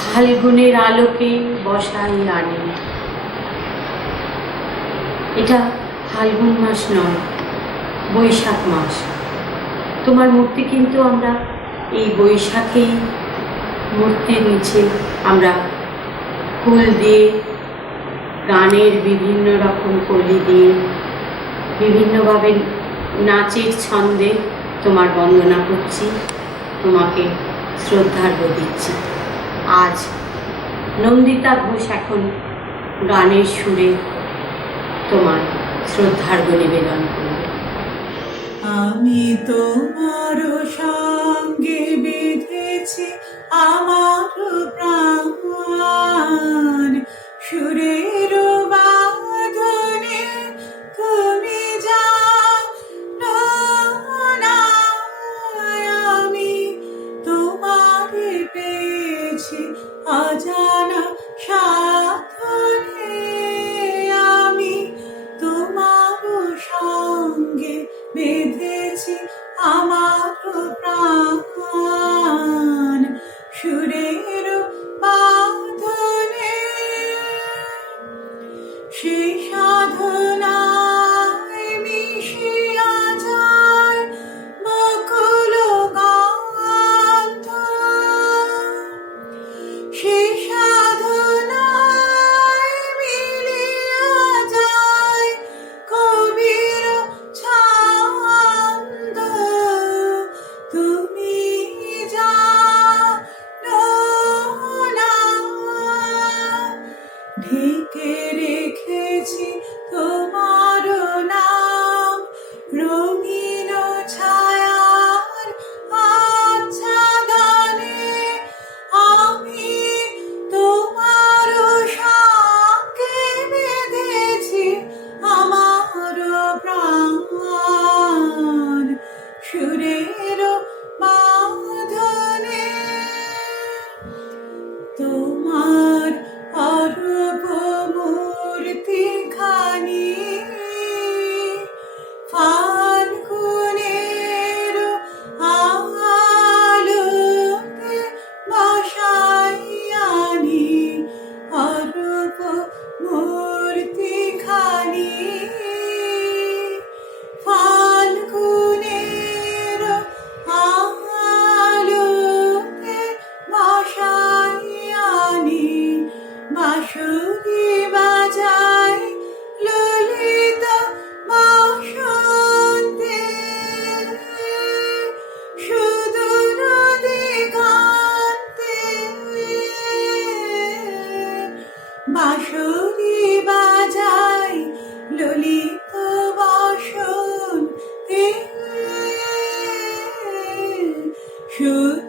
ফাল্গুনের আলোকে বসাই আনে। এটা ফাল্গুন মাস নয়, বৈশাখ মাস। তোমার মূর্তি কিন্তু আমরা এই বৈশাখেই মূর্তির নিচে আমরা ফুল দিয়ে, গানের বিভিন্ন রকম কলি দিয়ে, বিভিন্নভাবে নাচের ছন্দে তোমার বন্দনা করছি, তোমাকে শ্রদ্ধার্ঘ্য দিচ্ছি। আজ নন্দিতা ঘোষ এখন গানের সুরে তোমার শ্রদ্ধার্ঘ্য নিবেদন করবে। আমি তোমার সঙ্গে বেঁধেছি আমার প্রাণ, সুরের বাঁধনে তুমি জানো না, আমি তোমার পেয়েছি অজানা সাধনে। আমি তোমার সঙ্গে বেঁধেছি আমার প্রাণ, সুরের বাঁধনে। সেই সাধনায় মিশিয়া যায় বকুল গন্ধ, সেই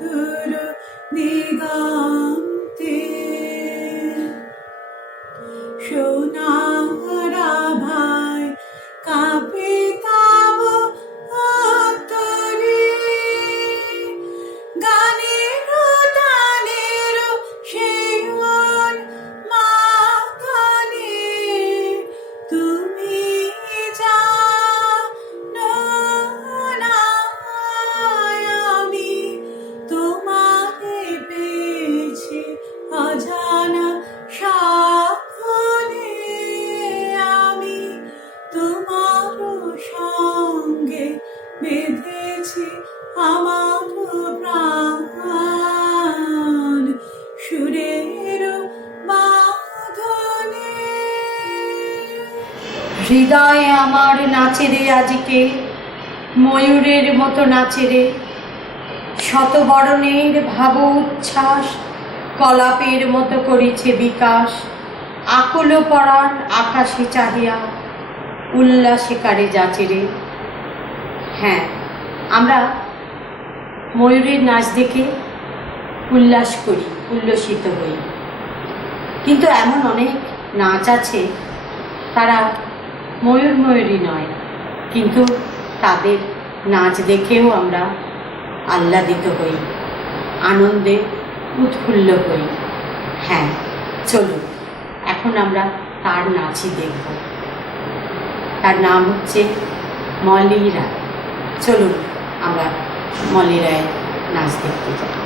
দূর দিগন্তে সোনার আভায় কাঁপে তব অন্তরে গানের তানের সেই মাখানে তুমি জানো না আমি তোমাকে পেয়েছি অজানা সাধনে আমি তোমার সঙ্গে বেঁধেছি আমার প্রাণ সুরের বাঁধনে। হৃদয়ে আমার নাচে রে আজকে, ময়ূরের মতো নাচে রে, শতবরণের ভাব উচ্ছ্বাস কলাপের মতো করেছে বিকাশ। আকুল পরাণ আকাশে চাহিয়া উল্লাসে কারে যাচে রে। হ্যাঁ, আমরা ময়ূরের নাচ দেখে উল্লাস করি, উল্লসিত হই, কিন্তু এমন অনেক নাচ আছে তারা ময়ূরী নয়, কিন্তু তাদের নাচ দেখেও আমরা আহ্লাদিত হই, আনন্দে উৎফুল্ল হই। হ্যাঁ, চলুন এখন আমরা তার নাচই দেখব। তার নাম হচ্ছে মলি রায়। চলুন আমরা মলি রায়ের নাচ দেখতে যাই।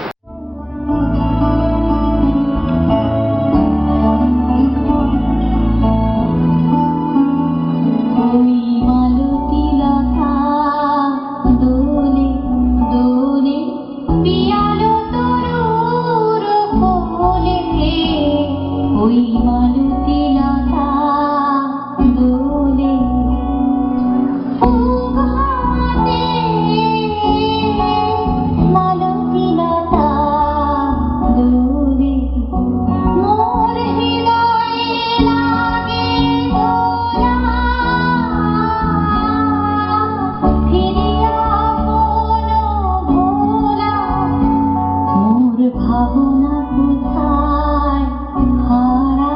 ভাবনা কোথায় হারা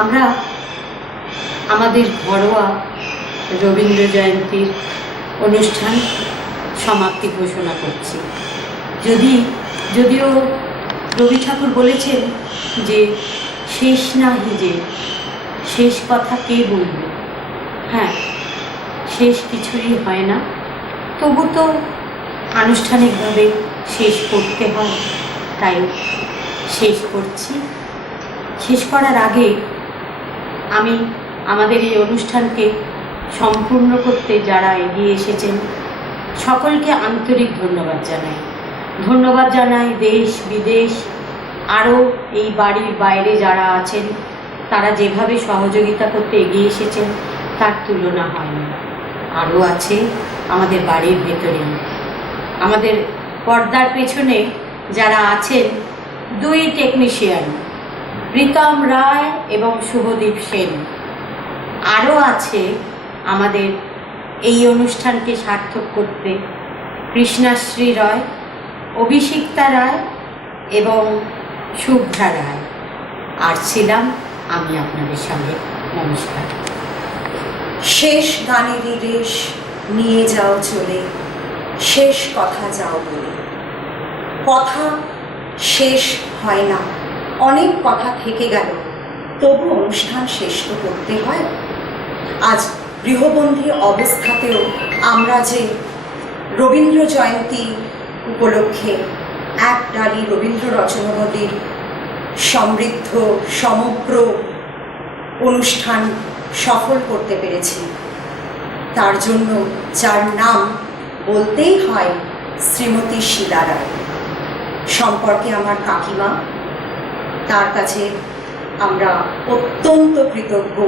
আমরা আমাদের ঘরোয়া রবীন্দ্র জয়ন্তীর অনুষ্ঠান সমাপ্তি ঘোষণা করছি। যদিও রবি ঠাকুর বলেছেন যে শেষ নাহি যে, শেষ কথা কে বলবে। হ্যাঁ, শেষ কিছুই হয় না, তবু তো আনুষ্ঠানিকভাবে শেষ করতে হয়, তাই শেষ করছি। শেষ করার আগে আমি আমাদের এই অনুষ্ঠানকে সম্পূর্ণ করতে যারা এগিয়ে এসেছেন সকলকে আন্তরিক ধন্যবাদ জানাই। ধন্যবাদ জানাই দেশ বিদেশ, আরও এই বাড়ির বাইরে যারা আছেন তারা যেভাবে সহযোগিতা করতে এগিয়ে এসেছেন তার তুলনা হয় না। আরও আছে আমাদের বাড়ির ভেতরেই, আমাদের পর্দার পেছনে যারা আছেন দুই টেকনিশিয়ান, প্রীতম রায় এবং শুভদীপ সেন। আরও আছে আমাদের এই অনুষ্ঠানকে সার্থক করতে কৃষ্ণাশ্রী রায়, অভিষিক্তা রায় এবং শুভ্রা রায়। আর ছিলাম আমি আপনাদের সঙ্গে। নমস্কার। শেষ গানেরই রেশ নিয়ে যাও চলে, শেষ কথা যাও বলে। কথা শেষ হয় না, অনেক কথা থেকে গেল, তবু অনুষ্ঠান শেষ তো করতে হয়। আজ গৃহবন্দী অবস্থাতেও আমরা যে রবীন্দ্র জয়ন্তী উপলক্ষে এক ডালি রবীন্দ্র রচনাবলীর সমৃদ্ধ সমগ্র অনুষ্ঠান সফল করতে পেরেছি, তার জন্য যার নাম বলতেই হয় শ্রীমতী শীলা রায়। সম্পর্কে আমার কাকিমা, তার কাছে আমরা অত্যন্ত কৃতজ্ঞ,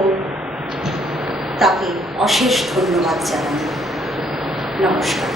তাকে অশেষ ধন্যবাদ জানাই। নমস্কার।